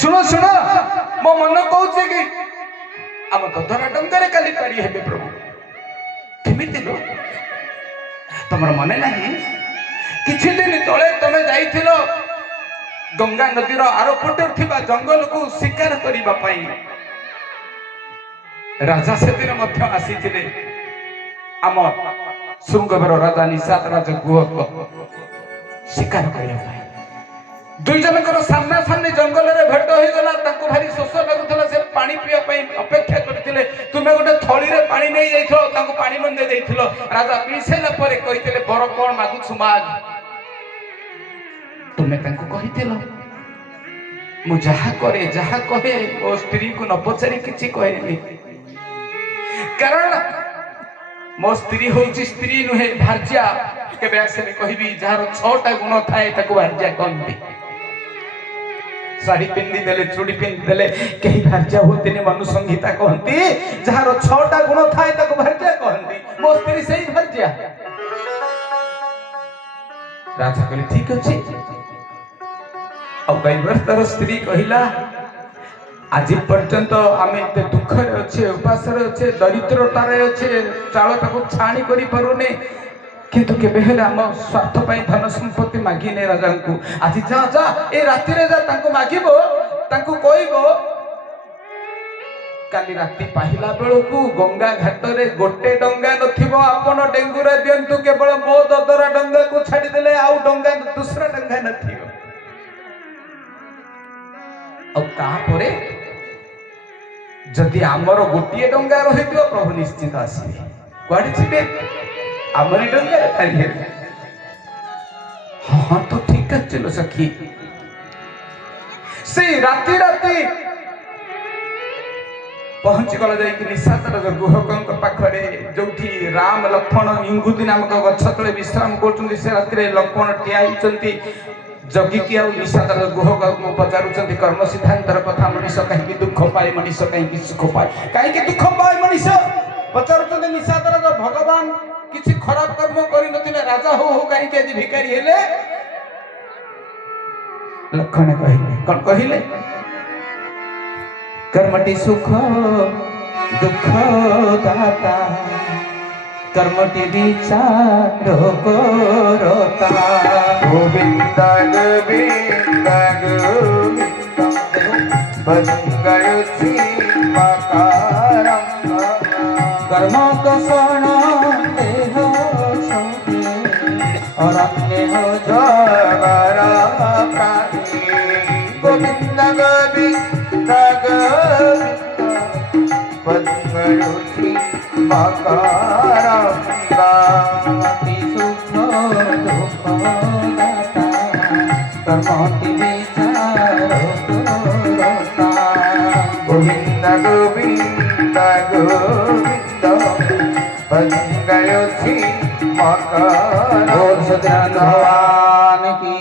ଶୁଣ ଶୁଣ ମୋ ମନ କହୁଛି କି ଆମ ଦଦରା ଡଙ୍ଗାରେ କାଲି ପାରି ହେବେ ପ୍ରଭୁ। କେମିତି ଲୋ ତମର ମନେ ନାହିଁ କିଛି ଦିନ ତଳେ ତମେ ଯାଇଥିଲ ଗଙ୍ଗା ନଦୀର ଆରପଟେ ଥିବା ଜଙ୍ଗଲକୁ ଶିକାର କରିବା ପାଇଁ। ରାଜା ସେଦିନ ମଧ୍ୟ ଆସିଥିଲେ ଆମ ଶୃଙ୍ଗବେର ରାଜା ନିଷାଦ ରାଜ ଗୁହକୁ ଶିକାର କରିବା ପାଇଁ। ଦୁଇ ଜଣଙ୍କର ସାମ୍ନା ସାମ୍ନି ଜଙ୍ଗଲରେ ଭେଟ ହେଇଗଲା। ତାଙ୍କୁ ଭାରି ଶୋଷ ଲାଗୁଥିଲା, ସେ ପାଣି ପିଇବା ପାଇଁ ଅପେକ୍ଷା କରିଥିଲେ। ତୁମେ ଗୋଟେ ଥଳିରେ ପାଣି ନେଇ ଯାଇଥିଲ, ତାଙ୍କୁ ପାଣି ମନ୍ଦେଇ ଦେଇଥିଲ। ରାଜା ପିଇ ସାରିଲା ପରେ କହିଥିଲେ ବର କଣ ମାଗୁଛୁ ମାଗ। ତୁମେ ତାଙ୍କୁ କହିଥିଲ ମୁଁ ଯାହା କରେ ଯାହା କହେ ମୋ ସ୍ତ୍ରୀକୁ ନ ପଚାରି କିଛି କହେନି, କାରଣ ମୋ ସ୍ତ୍ରୀ ହଉଛି ସ୍ତ୍ରୀ ନୁହେଁ ଭାର୍ଯ୍ୟା। କେବେ ଆସେନି କହିବି ଯାହାର 6ଟା ଗୁଣ ଥାଏ ତାକୁ ଭାର୍ଯ୍ୟା କହନ୍ତି। ଶାଢ଼ୀ ପିନ୍ଧି ଦେଲେ ଚୁଡ଼ି ପିନ୍ଧି ଦେଲେ କେହି ଭାର୍ଯ୍ୟା ହୁଅନ୍ତିନି, ମନୁ ସଂହିତା କହନ୍ତି ଯାହାର 6ଟା ଗୁଣ ଥାଏ ତାକୁ ଭାର୍ଯ୍ୟା କହନ୍ତି। ମୋ ସ୍ତ୍ରୀ ସେଇ ଭାର୍ଯ୍ୟା। ରାଜା କହିଲେ ଠିକ ଅଛି। ଆଉ ଗାଇବାର ତାର ସ୍ତ୍ରୀ କହିଲା ଆଜି ପର୍ଯ୍ୟନ୍ତ ଆମେ ଏତେ ଦୁଃଖରେ ଅଛେ, ଉପାସରେ ଅଛେ, ଦରିଦ୍ରତାରେ ଅଛେ, ଚାଉଳଟାକୁ ଛାଣି କରିପାରୁନେ, କିନ୍ତୁ କେବେ ହେଲେ ଆମ ସ୍ୱାର୍ଥ ପାଇଁ ଧନ ସମ୍ପତ୍ତି ମାଗିନେ ରାଜାଙ୍କୁ। ଆଜି ଯା ଯା ଏ ରାତିରେ ଯା ତାଙ୍କୁ ମାଗିବ, ତାଙ୍କୁ କହିବ କାଲି ରାତି ପାହିଲା ବେଳକୁ ଗଙ୍ଗା ଘାଟରେ ଗୋଟେ ଡଙ୍ଗା ନଥିବ, ଆପଣ ଡେଙ୍ଗୁରା ଦିଅନ୍ତୁ, କେବଳ ମୋ ଦଦରା ଡଙ୍ଗାକୁ ଛାଡ଼ିଦେଲେ ଆଉ ଡଙ୍ଗା ଦୁସରା ଡଙ୍ଗା ନଥିବ। ଆଉ ତାପରେ ଯଦି ଆମର ଗୋଟିଏ ଡଙ୍ଗା ରହିଥିବ ପ୍ରଭୁ ନିଶ୍ଚିତ ଆସିବେ। କୁଆଡେ ଯିବେ? ଆମରି ଡଙ୍ଗାରେ ପାରିବେ। ହଁ ତ ଠିକ ଅଛି ଲୋ ସଖୀ। ସେଇ ରାତି ରାତି ପହଞ୍ଚିଗଲା ଯାଇକି ନିଷାଦର ଗୁହକଙ୍କ ପାଖରେ, ଯୋଉଠି ରାମ ଲକ୍ଷ୍ମଣ ଇଙ୍ଗୁଦି ନାମକ ଗଛ ତଳେ ବିଶ୍ରାମ କରୁଛନ୍ତି। ସେ ରାତିରେ ଲକ୍ଷ୍ମଣ ଠିଆ ହେଇଛନ୍ତି ଜଗିକି, ଆଉ ନିଷାଦର ଗୁହକଙ୍କୁ ପଚାରୁଛନ୍ତି କର୍ମ ସିଦ୍ଧାନ୍ତର କଥା। ମଣିଷ କାହିଁକି ଦୁଃଖ ପାଏ, ମଣିଷ କାହିଁକି ସୁଖ ପାଏ, କାହିଁକି ଦୁଃଖ ପାଏ ମଣିଷ ପଚାରୁଛନ୍ତି ନିଷାଦର। ଭଗବାନ କିଛି ଖରାପ କର୍ମ କରିନଥିଲେ, ରାଜା ହଉ ହଉ କାହିଁକି ଆଜି ଭିକାରୀ ହେଲେ? ଲକ୍ଷ୍ମଣ କହିଲେ କଣ କହିଲେ? कर्मटि सुख दुख दाता, कर्मटि विचार करता। गोविंद गोविंद गोविंद भजंगयुति मकारम। कर्म कषण देह सोहे और अन्य हो जगर प्राणी। गोविंद गोविंद गोविंद भजंगयुति मकारम। सुख दुख दाता, कर्मटि विचार करता। गोविंद गोविंद गोविंद भजंगयुति मकारम। भगवान की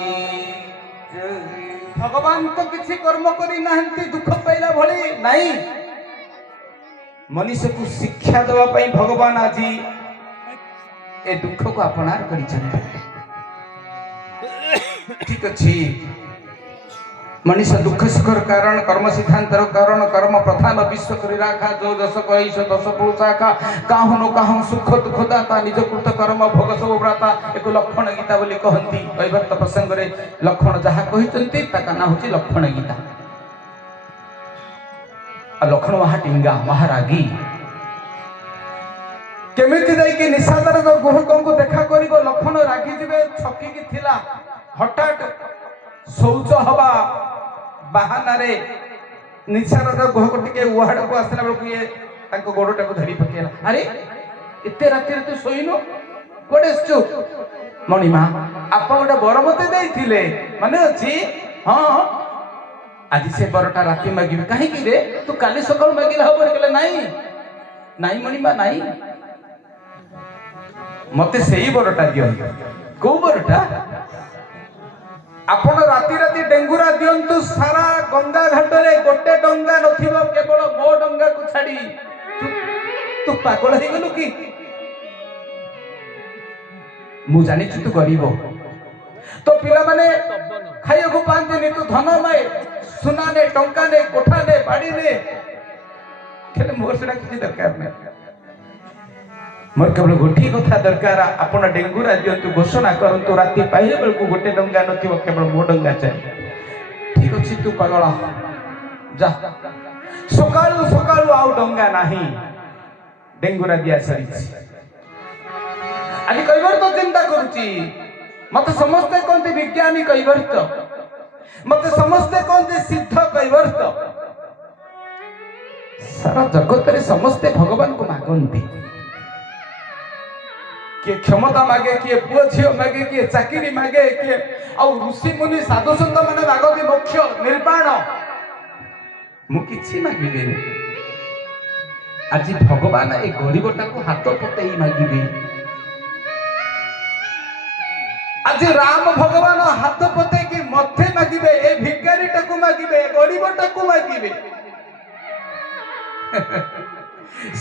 भगवान तो किसी कर्म करी नाहंती, दुख पाइला भली नहीं। मनुष्य को शिक्षा देवा पाई भगवान आज ए दुख को अपनार करिछन्ति। ठीक अछि, मनुष्य दुख सुखर कारण, कर्म सिद्धांतर कारण, कर्म प्रधान विश्व करी राखा। जो दश कईश दश पुरुषाखा, काहु न काहु सुख दुख दाता, निज कृत कर्म भोग सब व्राता। एक लक्षण गीता बोली कहती। ऐबत प्रसंग रे लक्षण जहा कहितंती ताका ना होची लक्षण गीता। आ लक्षण महाटिंगा महारागी केमिति जाइके निषादर गुहकंकु देखा करिबो। लक्षण रागी जिबे, छकी की थिला, हठात शौच हवा बाहाना रे निषादर गुहक टिके उहाड़ को आसला बेलकु ये तांको गोडटा को धरी पकेला। अरे एते राति रे तू सोइनो कोडे छु? मणिमा आपा गोटे बर मते देइथिले माने अछि? हां आज से बरटा राति मागिबे। काहे कि रे तू काली सकाळ मागिला हबो? कहले नाही नाही मणिमा नाही, मते सेही बरटा दियो। को बरटा? आपण राति राति डेंगुरा दियंतु, सारा गंगा घाटरे गोटे डंगा नथिबो, केवल मो डंगा को छाडी। तू पागल हे गेलु कि? मु जानि तू गरीब, तो पिला माने खाइयो को पांती, तू धनमय ସୁନା ନେ ଟଙ୍କା ନେ କୋଠା ନେ ବାଡ଼ି ନେ ହେଲେ ମୋର ସେଟା କିଛି ଦରକାର ନାହିଁ ମୋର କେବଳ ଗୋଟିଏ କଥା ଦରକାର ଆପଣ ଡେଙ୍ଗୁରା ଦିଅନ୍ତୁ ଘୋଷଣା କରନ୍ତୁ ରାତି ପାଇଲା ବେଳକୁ ଗୋଟେ ଡଙ୍ଗା ନଥିବ କେବଳ ମୋ ଡଙ୍ଗା ଚାହିଁ ଠିକ ଅଛି ତୁ ପାଗଳ ଯା ସକାଳୁ ସକାଳୁ ଆଉ ଡଙ୍ଗା ନାହିଁ ଡେଙ୍ଗୁରା ଦିଆ ସରିଛି ଆଜି କୈବର୍ତ୍ତ ଚିନ୍ତା କରୁଛି ମତେ ସମସ୍ତେ କହନ୍ତି ବିଜ୍ଞାନୀ କୈବର୍ତ୍ତ ମତେ ସମସ୍ତେ କହନ୍ତି ସିଦ୍ଧ କୈବର୍ତ୍ତ ସାରା ଜଗତରେ ସମସ୍ତେ ଭଗବାନଙ୍କୁ ମାଗନ୍ତି କିଏ କ୍ଷମତା ମାଗେ କିଏ ପୁଅ ଝିଅ ମାଗେ କିଏ ଚାକିରି ମାଗେ କିଏ ଆଉ ଋଷି ମୁନି ସାଧୁ ସନ୍ଥ ମାନେ ମାଗନ୍ତି ମୋକ୍ଷ ନିର୍ବାଣ ମୁଁ କିଛି ମାଗିବେନି ଆଜି ଭଗବାନ ଏ ଗରିବଟାକୁ ହାତ ପତେଇ ମାଗିବେ ଆଜି ରାମ ଭଗବାନ ହାତ ପତେଇକି ମତେ ମାଗିବେ ଏ ଭିକାରୀଟାକୁ ମାଗିବେ ଗରିବଟାକୁ ମାଗିବେ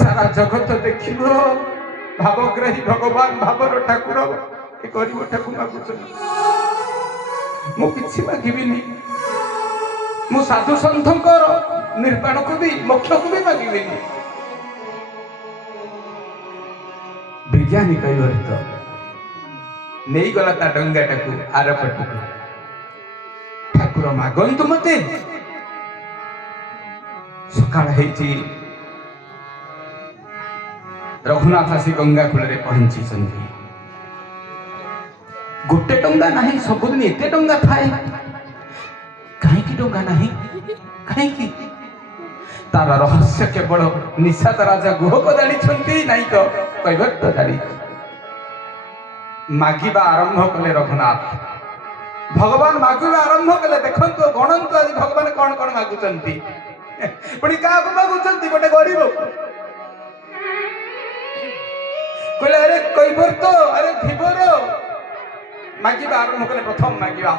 ସାରା ଜଗତ ଦେଖିବ ଭାବଗ୍ରାହୀ ଭଗବାନ ଭାବର ଠାକୁର ଏ ଗରିବଟାକୁ ମାଗୁଛନ୍ତି ମୁଁ କିଛି ମାଗିବିନି ମୁଁ ସାଧୁ ସନ୍ଥଙ୍କର ନିର୍ବାଣକୁ ବି ମୋକ୍ଷକୁ ବି ମାଗିବିନି ବିଜ୍ଞାନୀ କୈବର୍ତ୍ତ ନେଇଗଲା ତା ଡଙ୍ଗାଟାକୁ ଆରପଟକୁ ଠାକୁର ମାଗନ୍ତୁ ମତେ ସକାଳ ହେଇଛି ରଘୁନାଥ ଆସି ଗଙ୍ଗା କୂଳରେ ପହଞ୍ଚିଛନ୍ତି ଗୋଟେ ଡଙ୍ଗା ନାହିଁ ସବୁଦିନ ଏତେ ଡଙ୍ଗା ଥାଏ କାହିଁକି ଡଙ୍ଗା ନାହିଁ କାହିଁକି ତାର ରହସ୍ୟ କେବଳ ନିଷାଦ ରାଜା ଗୁହକ ଜାଣିଛନ୍ତି ନାଇଁ ତ କୈବର୍ତ୍ତ ଜାଣିଛି ମାଗିବା ଆରମ୍ଭ କଲେ ରଘୁନାଥ ଭଗବାନ ମାଗିବା ଆରମ୍ଭ କଲେ ଦେଖନ୍ତୁ ଗଣନ୍ତୁ ଆଜି ଭଗବାନ କଣ କଣ ମାଗୁଛନ୍ତି ପୁଣି କାହାକୁ ମାଗୁଛନ୍ତି ଗୋଟେ ଗରିବ କହିଲେ ଆରେ କୈବର୍ତ୍ତ ଆରେ ଧୀବର ମାଗିବା ଆରମ୍ଭ କଲେ ପ୍ରଥମ ମାଗିବା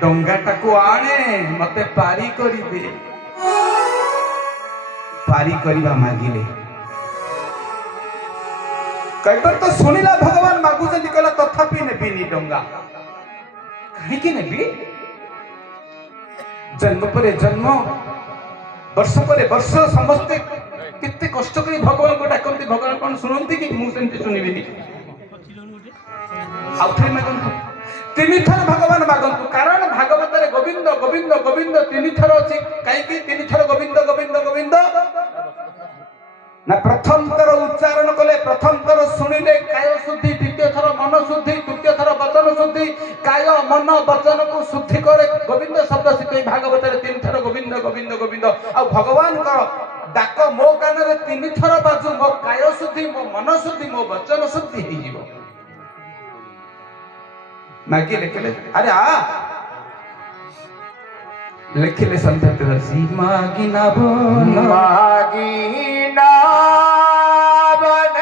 ଡଙ୍ଗାଟାକୁ ଆଣେ ମତେ ପାରି କରିଦେ ପାରି କରିବା ମାଗିଲେ କୈବର୍ତ୍ତ ଶୁଣିଲା ଭଗବାନ ମାଗୁଛନ୍ତି କହିଲା ତଥାପି ନେବିନି ଡଙ୍ଗା କାହିଁକି ନେବି ଜନ୍ମ ପରେ ଜନ୍ମ ବର୍ଷ ପରେ ବର୍ଷ ସମସ୍ତେ କେତେ କଷ୍ଟ କରି ଭଗବାନଙ୍କୁ ଡାକନ୍ତି ଭଗବାନ କଣ ଶୁଣନ୍ତି କି ମୁଁ ସେମିତି ଶୁଣିବିନି ଆଉ ଥରେ ମାଗନ୍ତୁ ତିନିଥର ଭଗବାନ ମାଗନ୍ତୁ କାରଣ ଭାଗବତରେ ଗୋବିନ୍ଦ ଗୋବିନ୍ଦ ଗୋବିନ୍ଦ ତିନିଥର ଅଛି କାହିଁକି ତିନିଥର ଗୋବିନ୍ଦ ଗୋବିନ୍ଦ ଗୋବିନ୍ଦ ନା ପ୍ରଥମ ଥର ଉଚ୍ଚାରଣ କଲେ ପ୍ରଥମ ଥର ଶୁଣିଲେ କାୟ ଶୁଦ୍ଧି ଦ୍ୱିତୀୟ ଥର ମନ ଶୁଦ୍ଧି ତୃତୀୟ ଥର ବଚନ ଶୁଦ୍ଧି କାୟ ମନ ବଚନକୁ ଶୁଦ୍ଧି କରେ ଗୋବିନ୍ଦ ଶବ୍ଦ ସେଥିପାଇଁ ଭାଗବତରେ ତିନିଥର ଗୋବିନ୍ଦ ଗୋବିନ୍ଦ ଗୋବିନ୍ଦ ଆଉ ଭଗବାନଙ୍କର ଡାକ ମୋ କାନରେ ତିନିଥର ବାଜୁ ମୋ କାୟ ଶୁଦ୍ଧି ମୋ ମନ ଶୁଦ୍ଧି ମୋ ବଚନ ଶୁଦ୍ଧି ହେଇଯିବ ମାଗିଲେ କହିଲେ ଆରେ ଆ ଲେଖିଲେ ସନ୍ଥ ତୁଳସୀ ମାଗିନା ବନ ମାଗିନା ବନ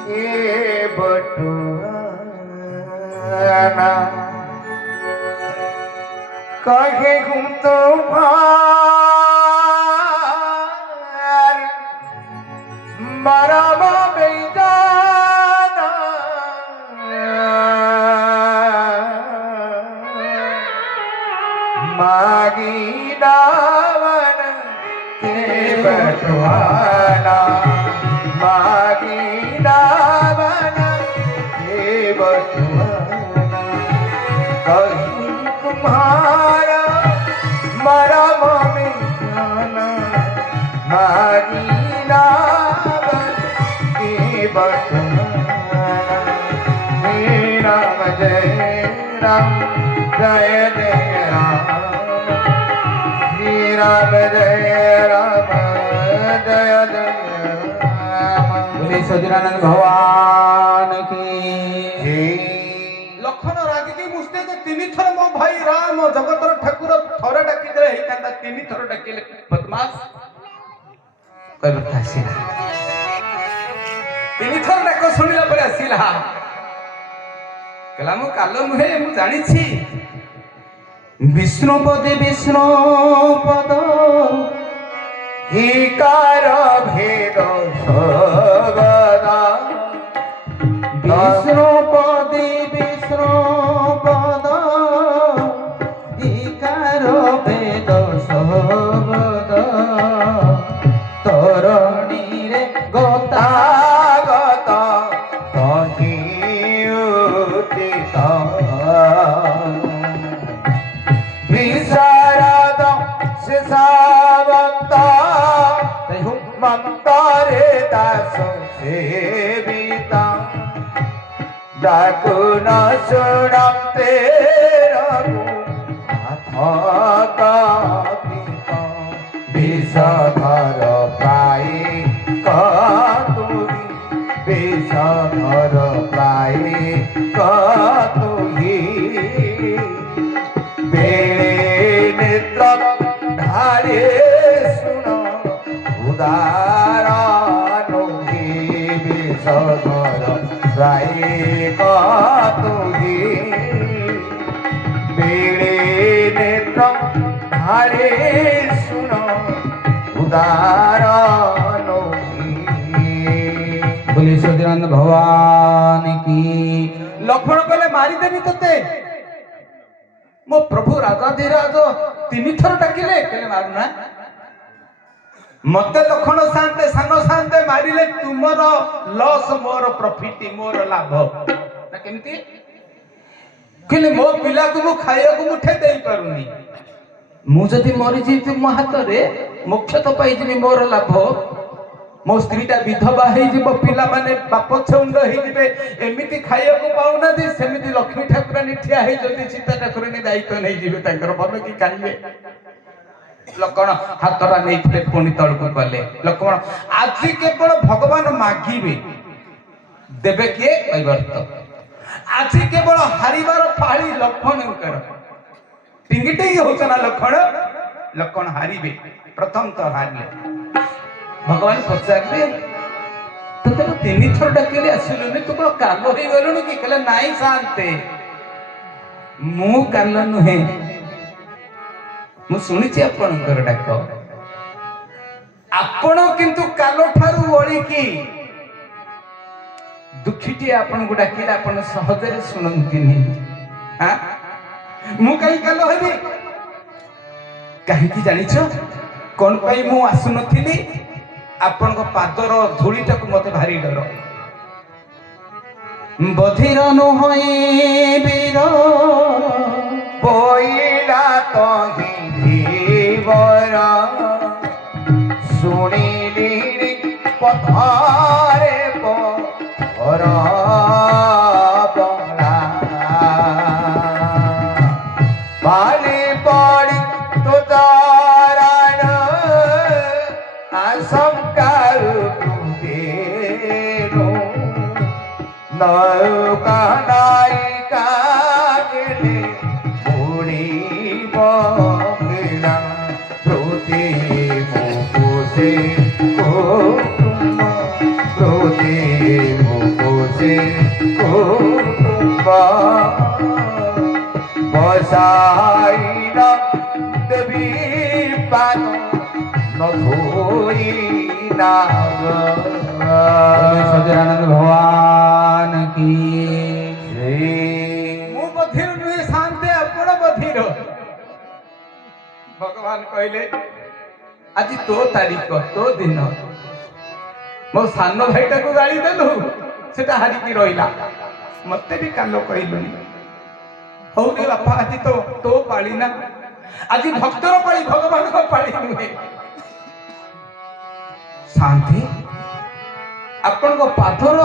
କେ ବଟୁଆନା कहे हूँ तुम्हार मरम बेजाना मागी डावन के बटवाना मागी डावन के बटवाना कहीं तुम्हारा मरम में जाना मागी डावन के बटवाना मेरा जय राम जय जय राम श्री राम जय राम जय जय राम बोले सजनानंद भगवान की जय लखन रागिकी मुस्ते जे तीन थर मो भाई राम जगतर ठाकुर थरे डाकी दे हे कांदा तीन थर डाकिले बदमाश कई बात आसीला तीन थर डाक सुनिला परे आसीला कला मु कालो मुहे मु जानि छी विष्णु पद हिकार भेद सबदा विष्णु पद କାର ବେଦ ଶବଦ ତରଣୀରେ ଗତା ଗତ କହି ଉଚିତ ବିଶାରଦ ଶେଷାବନ୍ତ ମନ୍ତରେ ଦାସ ସେବିତା ডাকু ন শুনতে রঘু নাথ কাপিত বিষধর প্রায় কতুহি বিষধর প্রায় কতুহি বেড়ে নেত্র ঢালে শুন উদাহরণ বিষধর প্রায় কতুহি বেড়ে নেত্র ঢালে শুন উদাহরণ बोले सदरानंद भगवान की लक्ष्मण कहले मारिदेवी तोते मो प्रभु राजाधिराज 3 थर डाकिले कहले मारुना मते लक्षण शांते सान शांते मारिले तुमर लॉस मोर प्रॉफिट मोर लाभ ना केमती कहले मो पिला को मु खाया को मुठे देई पारुनी मु जदी मरि जीती मो हाथ रे मोक्ष तो पाई जीवी मोर लाभ मो स्त्रीटा विधवा हे जीव पिला माने बाप छउंड हे जिवे एमिति खाया को पाउना दे सेमिति लक्ष्मी ठाकुरानी ठिया हे जदी सीता ठाकुरानी दायित्व नै जीवे तांकर बन की कालिए लक्ष्मण हाथरा नहीं पुणी तल को कले लक्ष्मण आज केवल भगवान मागिबे देवे किए कैवर्त आज केवल हारिबार पाळी लक्ष्मणकर टिंगी टिंगी होता ना लक्ष्मण हारिबे प्रथम तो हारले भगवान पचारे तो 3 थर डाकिले आसिलुनी तू कोन कालो हे गलुनी कि कहले नाई शांते मु कालो नुहे मु सुनिछि आपनकर डाक आपण किंतु कालो ठारू ओळी की दुखीटी आपण को डाकिला आपण सहजरे सुनंतिनी हां मु कई कालो हेबी काहे की जानिछो कोन पई मु आसु नथिली आपण को पादर धूलीटा को मते भारी डर बधिर नु होई बीर পইলা তহি ধীবর শুনিলি পথরে পর বলা বালি পড়ি তো দারাণ আশঙ্কার তুবেরো নৌকা নায়িকা গেলে বগিলা প্রতি মুখোশে কুটুম্ব প্রতি মুখোশে কুটুম্ব বসাইলা দেবী পাদ নধোই নাগ सदरानंद भगवान की मु बधिर नुहे शांते आपण बधिर भगवान कहले आज तो तारीख तो दिन मो सानो भाईटा को गाली देलु सेटा हारी की रहिला मते भी कालो कहलुनी हो रे बापा आज तो पाली ना आज भक्तर पाली भगवान को पाली नुहे शांति आपण को पाथर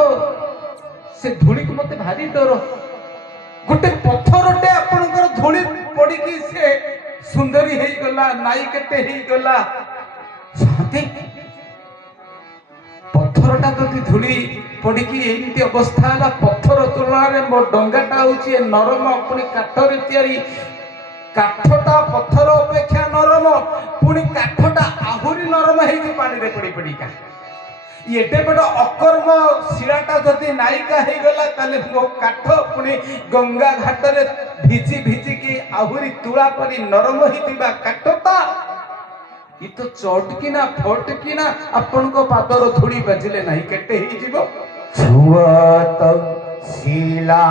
से धूली को मते भारी डर गोटे पत्थरटे आपणकर धूली पड़ी की से सुंदरी हे गला नाई केटे हे गला शांति पत्थरटा जदि धूली पड़ी की एमती अवस्था है पत्थर तुलना रे मो डंगाटा होची नरम पुनी काठरे तयारी काठटा पत्थर अपेक्षा नरम पुनी काठटा आहुरी नरम हे कि पानी रे पड़ी पड़ी का एटे बड़ अकर्म शिराटा जदि नायिका हो गला ताले मो काठ पुणी गंगा घाट रे भिजी भिजी की आहुरी तुला परी नरम हितिबा काठता इ तो चटकिना फटकिना आपन को पादर धूली बजिले नाही केटे ही जीवो छुअत शिला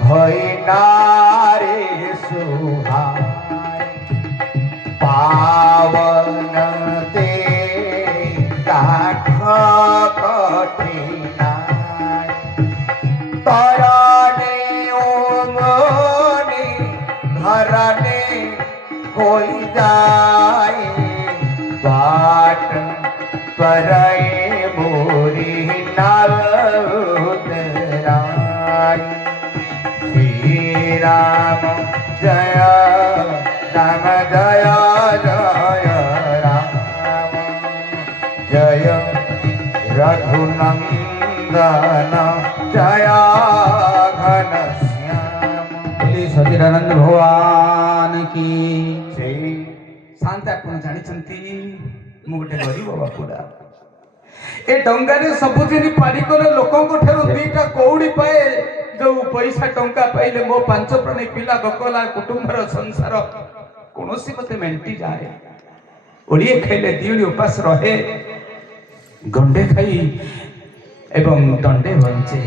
भई नारे सुहा मरने कोई जाए बाट परए मोरी नाव उतराई श्री राम जय राम जय जय राम जय रघुनंदन जय घन बोले सचिदानंद भगवान की श्री शांति आपण जानिछंती मु गोटे गरीब बापुडा ए डंगारे सबुदिन पारी कले लोकंको ठारो दीटा कौड़ी पाए जो पैसा टंका पाइले मो पांच प्राणी पिला गकला कुटुंबर संसार कोनोसी मते मेंटी जाए ओलिए खाइले दिउली उपास रहे गंडे खाई एवं दंडे बंचे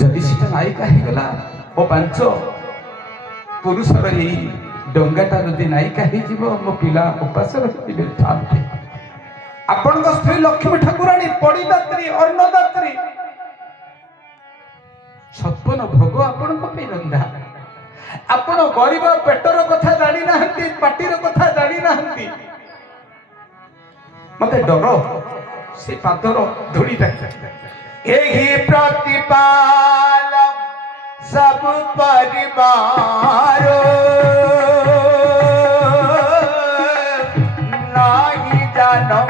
जदि सीटा नायिका ही गला ओ पांच पुरुषर ही डंगाटा जदि नायिका ही जीव मो पिला उपास रहिबे थांते आपण स्त्री लक्ष्मी ठाकुराणी पड़ीदात्री अन्नदात्री छप्पन भोग आपण पे रंधा आपण गरीब पेटर कथा जानी नाहंती पाटीर कथा जानी नाहंती मते डर से पादर धूली यही प्रतिपाल सब परिवार नाही जानो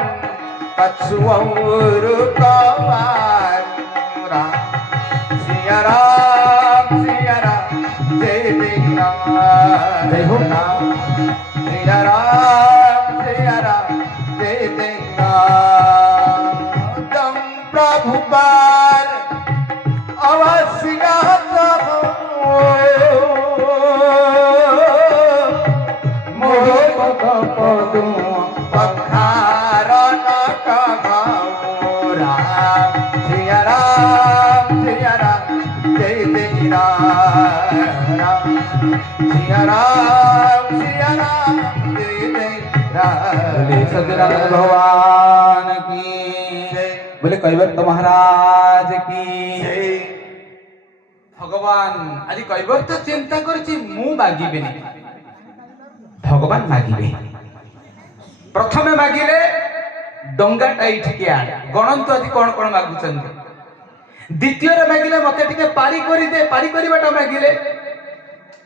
कछुऔर कवार सिया राम जय जय हो। राम सिया राम जय राम दम प्रभु पार अवश्य पखार सिया राम जय राम सिया राम जय बोले राम सत्यनारायण भगवान की बोले कैवर्त महाराज की भगवान आज कैवर्त चिंता करछि मु मागिबेनी भगवान मागिबे प्रथमे मागिले डंगाटा एठिके आ गणंत आज कोन कोन मागुचंदी द्वितीय रे मागिले मते टिके पारी करि दे पारी करिबाटा मागिले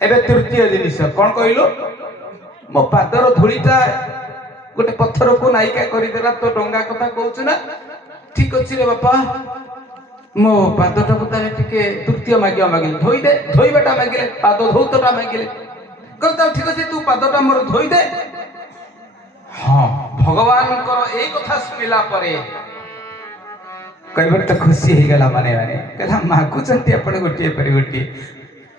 एबे तृतीय जिनिस कोन कहिलो मो पादर धूलीटा गोटे पत्थर को नायिका करदेला तो डंगा कथा कहूँ ना ठीक अच्छे रे बापा मो पादटा बताले टिके तृतीय मागिया मागिले धोई दे धोईबाटा मागिले पाद धौतटा मागिले कहता ठीक अच्छे तू पादटा मोर धोई दे हाँ भगवान कर ए कथा सुनिला परे कईबार तो खुशी हो गला माने माने कहला मागुचंती आपण गोटिए पर गोटिए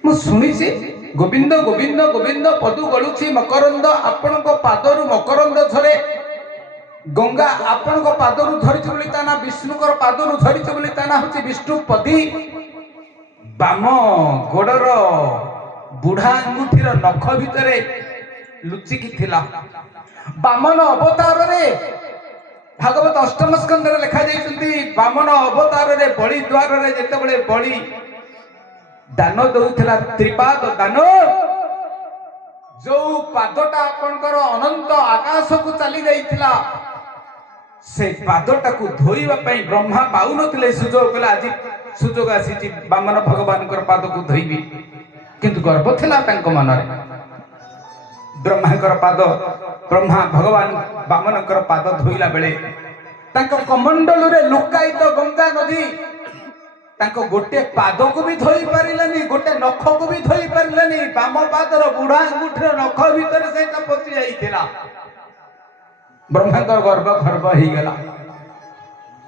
मु सुनिछि गोविंद गोविंद गोविंद पदु गलुछि मकरंद आपणको पादरु मकरंद झरे गंगा आपणको पादरु धरिछि बोली ता ना विष्णुकर पादरु धरिछि बोली ता ना होछि विष्णुपदी बाम गोडर बुढ़ा अंगुठीर नख भितरे लुचिकी थिला बामन अवतार रे भागवत अष्टम स्कंद रे लिखा जाइछन्ती बामन अवतार रे बलि द्वार रे जेतेबेले बलि दान दउथिला त्रिपाद दान जो पादटा आपनकर अनंत आकाश को चली जाइथिला से पादटा को धोइबा पई ब्रह्मा पाउ नथिले सुजोग कला आज सुजोग आसीची बामन भगवानकर पाद को धोइबी किंतु गर्व थिला तांको मनरे ब्रह्माकर पाद ब्रह्मा भगवान बामनकर पाद धोइला बेले तांको कमंडल रे लुकायित गंगा नदी तांको गोटे पाद को भी धोई पारिलानी गोटे नख को भी धोई पारिलानी बाम पादर बुढ़ा अंगुठीर नख भीतर सेटा पचि जाइथिला ब्रह्मांकर गर्भ गर्भ ही गला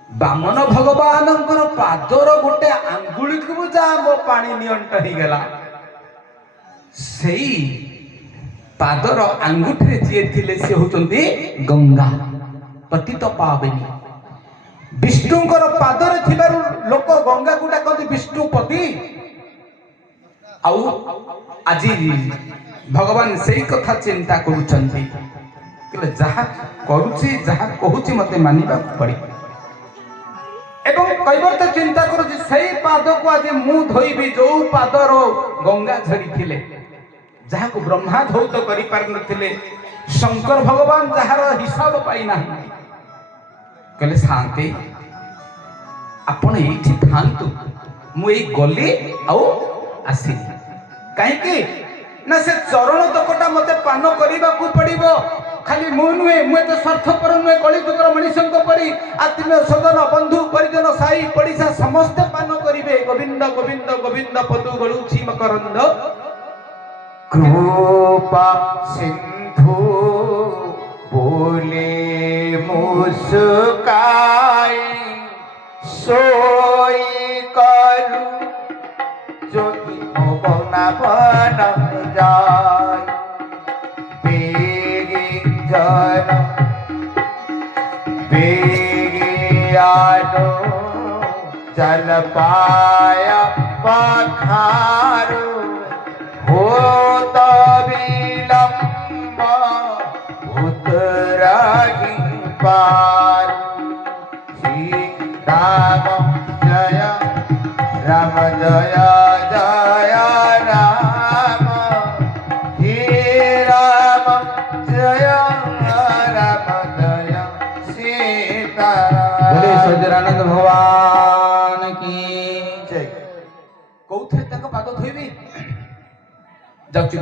बामन भगवानंकर पादर गोटे आंगुली को जा मो पानी नियंट ही गला सेई पादर आंगुठीरे जे थिले से होचंदी गंगा पतित पावनी विष्णुकर पादर थिबारु लोक गंगा गुडा कहते विष्णुपति आउ आज भगवान सेई कथा चिंता करूचंती कि जहा करूची जहा कहूची मते मानिबा पड़ी एवं कैवर्त चिंता करूची सेई पाद को आज मु धोइबी जो पादर गंगा झरी थिले ଯାହାକୁ ବ୍ରହ୍ମା ଧୌତ କରିପାରିନଥିଲେ ଶଙ୍କର ଭଗବାନ ଯାହାର ହିସାବ ପାଇନାହାନ୍ତି କହିଲେ ଶାନ୍ତି ଆପଣ ଏଇଠି ଥାଆନ୍ତୁ ମୁଁ ଏଇ ଗଲି ଆଉ ଆସିଲି କାହିଁକି ନା ସେ ଚରଣ ତକଟା ମତେ ପାନ କରିବାକୁ ପଡିବ ଖାଲି ମୁଁ ନୁହେଁ ମୁଁ ଏତେ ସ୍ୱାର୍ଥପର ନୁହେଁ କଳିଯୁଗର ମଣିଷଙ୍କ ପରି ଆତ୍ମୀୟ ସଦନ ବନ୍ଧୁ ପରିଜନ ସାହି ପଡ଼ିଶା ସମସ୍ତେ ପାନ କରିବେ ଗୋବିନ୍ଦ ଗୋବିନ୍ଦ ଗୋବିନ୍ଦ ପଦୁ ଗଳୁଛି ମକରନ୍ଦ कृपा सिंधु बोले मुस्काई सोई करू जो बना बन जाय बेगी जन बेगी आनो जल पाया पखारू हो विलंब उतरागी पार श्री राम जय जय जय राम हे राम जय जय सीता बोले सजरानंद भगवान की जय कौथे तक पाद धोइबी जाउची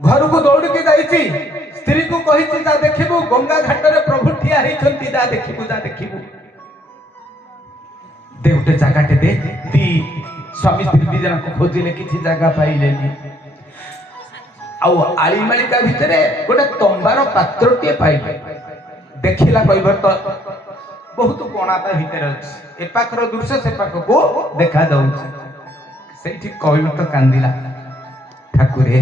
घरକୁ ଦୌଡ଼ିକି ଯାଇଛି ସ୍ତ୍ରୀ କୁ କହିଛି ଯା ଦେଖିବୁ ଗଙ୍ଗା ଘାଟରେ ପ୍ରଭୁ ଠିଆ ହେଇଛନ୍ତି ଯା ଦେଖିବୁ ଦେ ଗୋଟେ ଜାଗାଟେ ଦେ ଦି ସ୍ୱାମୀ ସ୍ତ୍ରୀ ଦି ଜଣକୁ ଖୋଜିଲେ କିଛି ଜାଗା ପାଇଲେନି ଆଉ ଆଳିମାଳିକା ଭିତରେ ଗୋଟେ ତମ୍ବାର ପାତ୍ରଟିଏ ପାଇଲେ ଦେଖିଲା କହିବ ତ ବହୁତ କଣା ତା ଭିତରେ ଅଛି ଏ ପାଖର ଦୃଶ୍ୟ ସେ ପାଖକୁ ଦେଖା ଯାଉଛି ସେଇଠି କହିବ ତ କାନ୍ଦିଲା ଠାକୁରେ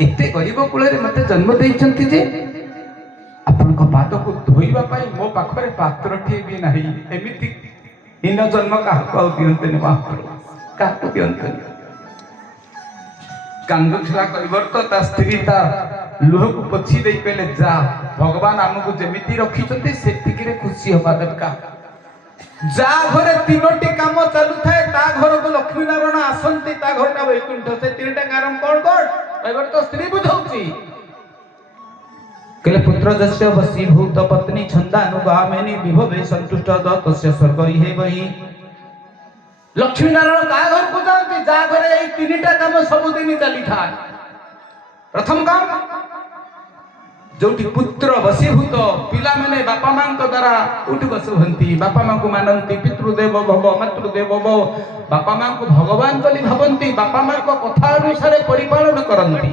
ଏତେ ଗରିବ କୂଳରେ ମତେ ଜନ୍ମ ଦେଇଛନ୍ତି ଯେ ଆପଣଙ୍କ ପାଦକୁ ଧୋଇବା ପାଇଁ ମୋ ପାଖରେ ପାତ୍ରଟିଏ ବି ନାହିଁ ଏମିତି ହୀନ ଜନ୍ମ କାହାକୁ ଆଉ ଦିଅନ୍ତନି ମହାପ୍ରଭୁ କାହାକୁ ଦିଅନ୍ତନି କାନ୍ଦୁଥିଲା କହିବର୍ତ୍ତ ତା ସ୍ତ୍ରୀ ତା ଲୁହକୁ ପୋଛି ଦେଇ କହିଲେ ଯା ଭଗବାନ ଆମକୁ ଯେମିତି ରଖିଛନ୍ତି ସେତିକିରେ ଖୁସି ହବା ଦରକାର যা ঘরে তিনোটি কাম চালুথায় তা ঘরକୁ লক্ষ্মী নারায়ণ আসନ୍ତି তা ঘরটা বৈকুণ্ঠ ସେ ତିନିଟା କାରଣ କଣ এবার তো স্ত্রী বুঝাউছি কলে পুত্র যস্য বসীভূত পত্নী ছন্দানুগামিনী বিভবে সন্তুষ্ট দত্তস্য স্বর্গ ইহে বহি লক্ষ্মী নারায়ণ কা ঘরକୁ যাନ୍ତି যা ঘরে এই তিনিটা কাম ସବୁଦିନ ଚାଲିଥାଏ প্রথম কাম जोटी पुत्र बसीभूत पिला माने बापा मां द्वारा उठ बस हंती बापा मां को मानंती पितृदेव भव मातृदेव भव बापा मां को भगवान बोली भावंती बापा मां को कथा अनुसार परिपालन करंती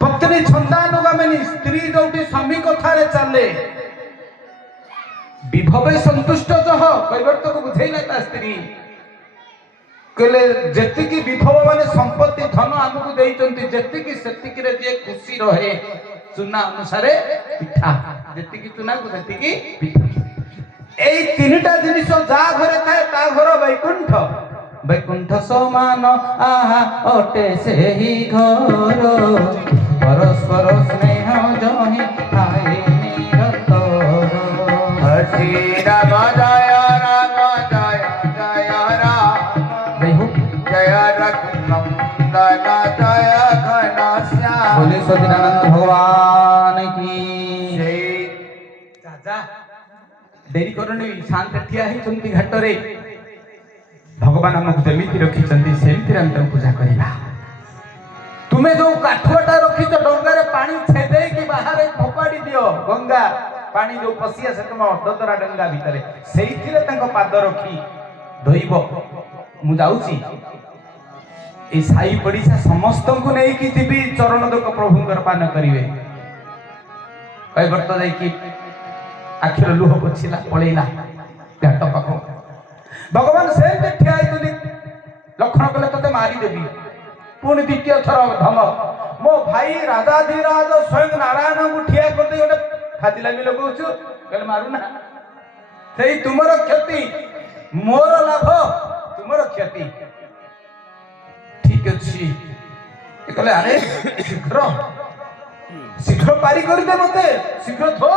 पत्नी छंदानुगामिनी स्त्री जोटी स्वामी कथारे चले विभवे संतुष्ट जह परिवर्तन को बुझैला ता स्त्री कहले जेतिकी विभव माने संपत्ति धन आमको देइचंती जेतिकी सेतिकी रे जे खुशी रहे चुना अनुसार पिठा जेतिकी चुना को सेतिकी पिठा एई तीनटा जिनिस जा घरे थाए ता घर वैकुंठ वैकुंठ समान आहा ओटे सेही घर परस्पर स्नेह जहि थाए निरंतर हसी राम जय राम जय जय राम जय रघुनंदन जय घनश्याम बोले सचिदानंद भगवान की जय जा डेरी करनी शांत ठिया ही चंती घाटरे भगवान हमको जेमिति रखिचंती सेमिति हम तम पूजा करिबा तुमे जो काठटा रखिच डंगारे पानी छेदे कि बाहर फोपाडी दियो गंगा पानी जो पसिया से तुम अड्डतरा डंगा भितरे सेइथिरे तंको पाद रखी धोइबो मु जाउची ए साई पड़िसा समस्त को नहीं कि जीवी चरण दक प्रभुंकर पान करिवे कई वर्त जाई कि आखिर लुह पोछिला पळेला घाट पाख भगवान से ठिया आइतली लक्षण कले तते मारी देबी पुणी द्वितीय थर धमक मो भाई राजाधिराज स्वयं नारायण को ठिया करते गोटे खादिला भी लगौछु कले मारू ना सेई तुमर क्षति मोर लाभ तुमर क्षति ठीक अच्छी कहले अरे शीघ्र शीघ्र पारी कर दे मते शीघ्र थो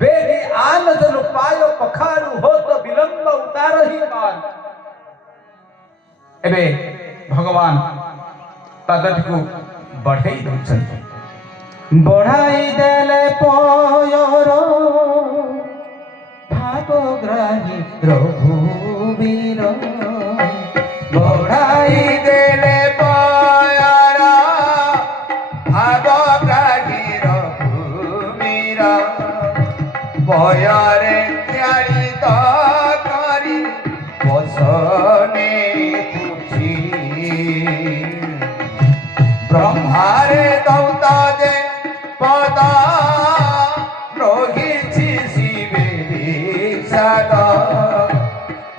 बेरी आन जन पाय पखारु हो तो विलंब उतार ही पार एबे भगवान ପାଦଟିକୁ ବଢେଇ ଦେଉଛନ୍ତି। ବଢାଇ ଦେଲେ ପୟର ଭାବଗ୍ରାହୀ ରଘୁବୀର ବଢାଇ ଦେଲେ ପୟର ଭାବଗ୍ରାହୀର ଭୂମିର ପୟରେ ଚାଳିତ କରି ବସନେ ପୁଛି ବ୍ରହ୍ମାରେ ଦୌତ ଯେ ପଦ ରହିଛି ଶିବେ ବିଷାଦ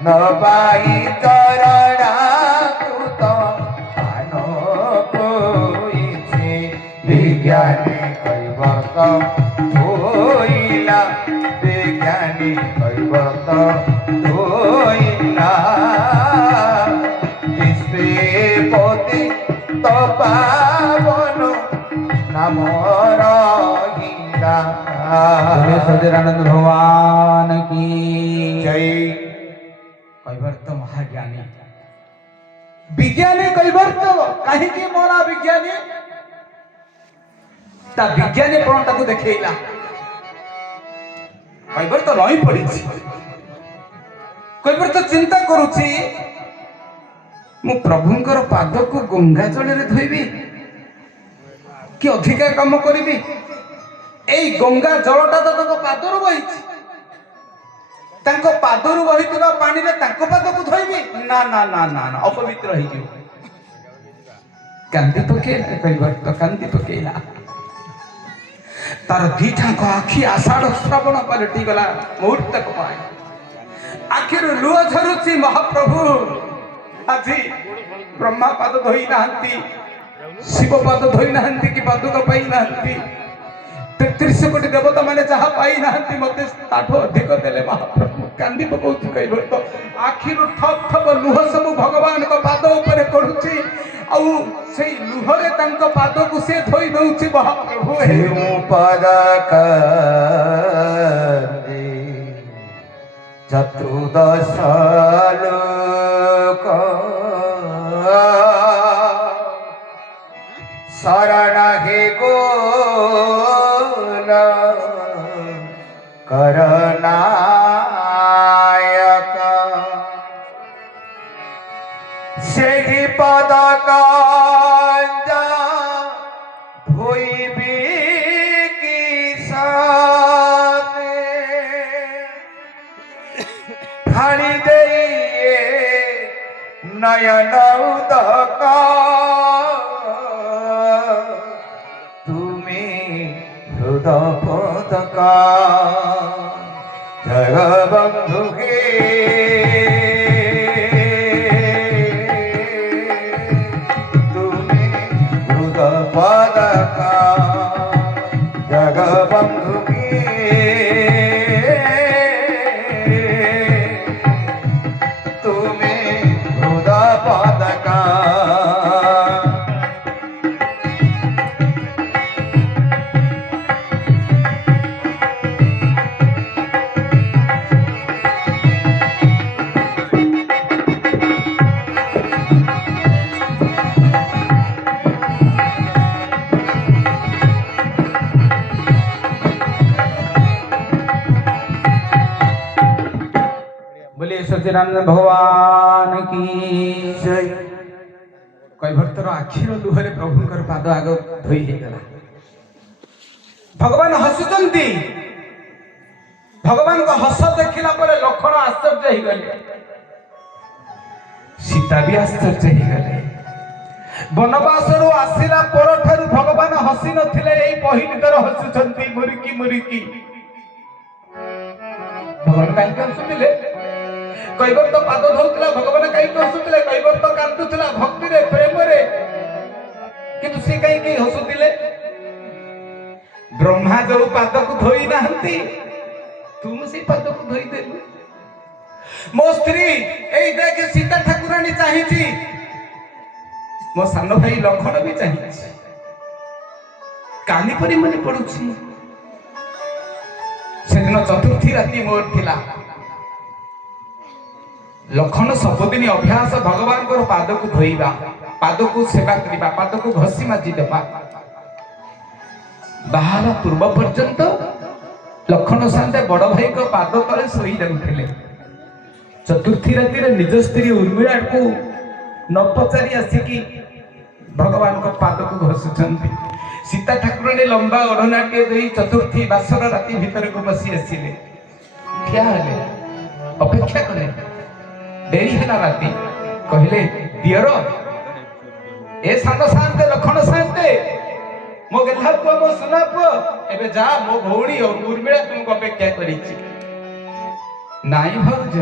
ନବାଇ ଚରଣାକୃତ ପାନ ହୋଇଛି ବିଜ୍ଞାନୀ କୈବର୍ତ ହୋଇଲା ବିଜ୍ଞାନୀ କୈବର୍ତ ହୋଇଲା ବିଶ୍ୱପତି ପାବନ নামর গীতা बोले सच्चिदानंद भगवान की জয়। কৈবর্ত মহাজ্ঞানী বিজ্ঞানী কৈবর্ত কাহিকি মোনা বিজ্ঞানী তা বিজ্ঞানী প্রণটাକୁ ଦେଖେଇଲା। কৈবর্ত ରହି ପଡ଼ିଛି। কৈবর্ତ ଚିନ୍ତା କରୁଛି ମୁଁ ପ୍ରଭୁଙ୍କର ପାଦକୁ ଗଙ୍ଗା ଜଳରେ ଧୋଇବି କି ଅଧିକା କାମ କରିବି? ଏଇ ଗଙ୍ଗା ଜଳଟା ତ ତାଙ୍କ ପାଦରୁ ବହିଛି, ତାଙ୍କ ପାଦରୁ ବହିଥିବା ପାଣିରେ ତାଙ୍କ ପାଦକୁ ଧୋଇବି? ନା ନା ନା ନା ନା, ଅପବିତ୍ର ହେଇଯିବ। କାନ୍ଦି ପକେଇଲା কৈବର୍ତ, କାନ୍ଦି ପକେଇଲା। ତାର ଦିଟାଙ୍କ ଆଖି ଆଷାଢ଼ ଶ୍ରାବଣ ପାଲଟି ଗଲା ମୁହୂର୍ତ୍ତକ ପାଇଁ। ଆଖିରୁ ଲୁହ ଝରୁଛି। ମହାପ୍ରଭୁ ଆଜି ବ୍ରହ୍ମା ପାଦ ଧୋଇ ନାହାନ୍ତି, ଶିବ ପାଦ ଧୋଇ ନାହାନ୍ତି, କି ପାଦୁକ ପାଇ ନାହାନ୍ତି। 33 କୋଟି ଦେବତା ମାନେ ଯାହା ପାଇ ନାହାନ୍ତି ମତେ ତାଠୁ ଅଧିକ ଦେଲେ। ମହାପ୍ରଭୁ କାନ୍ଦି ପକଉଛି কৈବର୍ତ। ଆଖିରୁ ଠପ୍ ଠପ୍ ଲୁହ ସବୁ ଭଗବାନଙ୍କ ପାଦ ଉପରେ ପଡୁଛି, ଆଉ ସେଇ ଲୁହରେ ତାଙ୍କ ପାଦକୁ ସେ ଧୋଇ ଦଉଛି। ମହାପ୍ରଭୁ ପଦକନ୍ଦି ଚତୁର୍ଦଶ ଲୋକ শরণ হে গোল করনায়ক সেই পদক ধোইবি কি সাথে ঢালি দিয়ে নয়ন উদক তুমি হৃদপদকা জগবন্ধু হে তুমি হৃদপদকা জগবন্ধু হে তুমি হৃদপদকা बोले सच्चिदानंद भगवान की জয়। কৈবର୍ତ୍ତର ଆଖିର ଲୁହରେ ପ୍ରଭୁଙ୍କର ପାଦ ଆଗ ଧୋଇ ହେଇଗଲା। ଭଗବାନ ହସୁଛନ୍ତି। ଭଗବାନଙ୍କ ହସ ଦେଖିଲା ପରେ ଲକ୍ଷ୍ମଣ ଆଶ୍ଚର୍ଯ୍ୟ ହେଇଗଲେ, ସୀତା ବି ଆଶ୍ଚର୍ଯ୍ୟ ହେଇଗଲେ। ବନବାସରୁ ଆସିଲା ପରଠାରୁ ଭଗବାନ ହସି ନଥିଲେ, ଏଇ ପହିଲି ଥର ହସୁଛନ୍ତି ମୁରୁକି ମୁରୁକି। ଭଗବାନ କାହିଁକି ହସୁଥିଲେ? কৈବର୍ତ ପାଦ ଧୋଉଥିଲା, ଭଗବାନ କାହିଁକି ହସୁଥିଲେ? কৈବର୍ତ କାନ୍ଦୁଥିଲା ଭକ୍ତିରେ, ପ୍ରେମରେ, କିନ୍ତୁ ସେ କାହିଁକି ହସୁଥିଲେ? ବ୍ରହ୍ମା ଯୋଉ ପାଦକୁ ଧୋଇ ନାହାନ୍ତି, ତୁ ସେଇ ପାଦକୁ ଧୋଇଦେଲୁ। ମୋ ସ୍ତ୍ରୀ ଏଇ ଦେଖ ସୀତା ଠାକୁରାଣୀ ଚାହିଁଛି, ମୋ ସାନ ଭାଇ ଲକ୍ଷ୍ମଣ ବି ଚାହିଁଛି। କାଲି ପରି ମନେ ପଡୁଛି। ସେଦିନ ଚତୁର୍ଥୀ ରାତି ମୋର ଥିଲା। ଲକ୍ଷ୍ମଣ ସବୁଦିନ ଅଭ୍ୟାସ ଭଗବାନଙ୍କର ପାଦକୁ ଧୋଇବା, ପାଦକୁ ସେବା କରିବା, ପାଦକୁ ଘଷି ମାଜି ଦେବା। ବାହାର ପୂର୍ବ ପର୍ଯ୍ୟନ୍ତ ଲକ୍ଷ୍ମଣ ସାନ୍ତେ ବଡ ଭାଇଙ୍କ ପାଦ ତଳେ ଶୋଇ ଯାଉଥିଲେ। ଚତୁର୍ଥୀ ରାତିରେ ନିଜ ସ୍ତ୍ରୀ ଉର୍ମିଳାକୁ ନ ପଚାରି ଆସିକି ଭଗବାନଙ୍କ ପାଦକୁ ଘଷୁଛନ୍ତି। ସୀତା ଠାକୁରାଣୀ ଲମ୍ବା ଓଢ଼ଣାଟିଏ ଦେଇ ଚତୁର୍ଥୀ ବାସର ରାତି ଭିତରକୁ ବସି ଆସିଲେ। ଠିଆ ହେଲେ, ଅପେକ୍ଷା କଲେ। ଡେରି ହେଲା ରାତି। କହିଲେ, ଦିଅର, ଏ ସାନ ସାନ୍ତେ ଲକ୍ଷ୍ମଣ ସାନ୍ତେ, ମୋ ଗେହ୍ଲା ପୁଅ, ମୋ ସୁନା ପୁଅ, ଏବେ ଯା, ମୋ ଭଉଣୀ ଉର୍ମିଳା ତୁମକୁ ଅପେକ୍ଷା କରିଛି। ନାଇଁ ଭାଉଜ,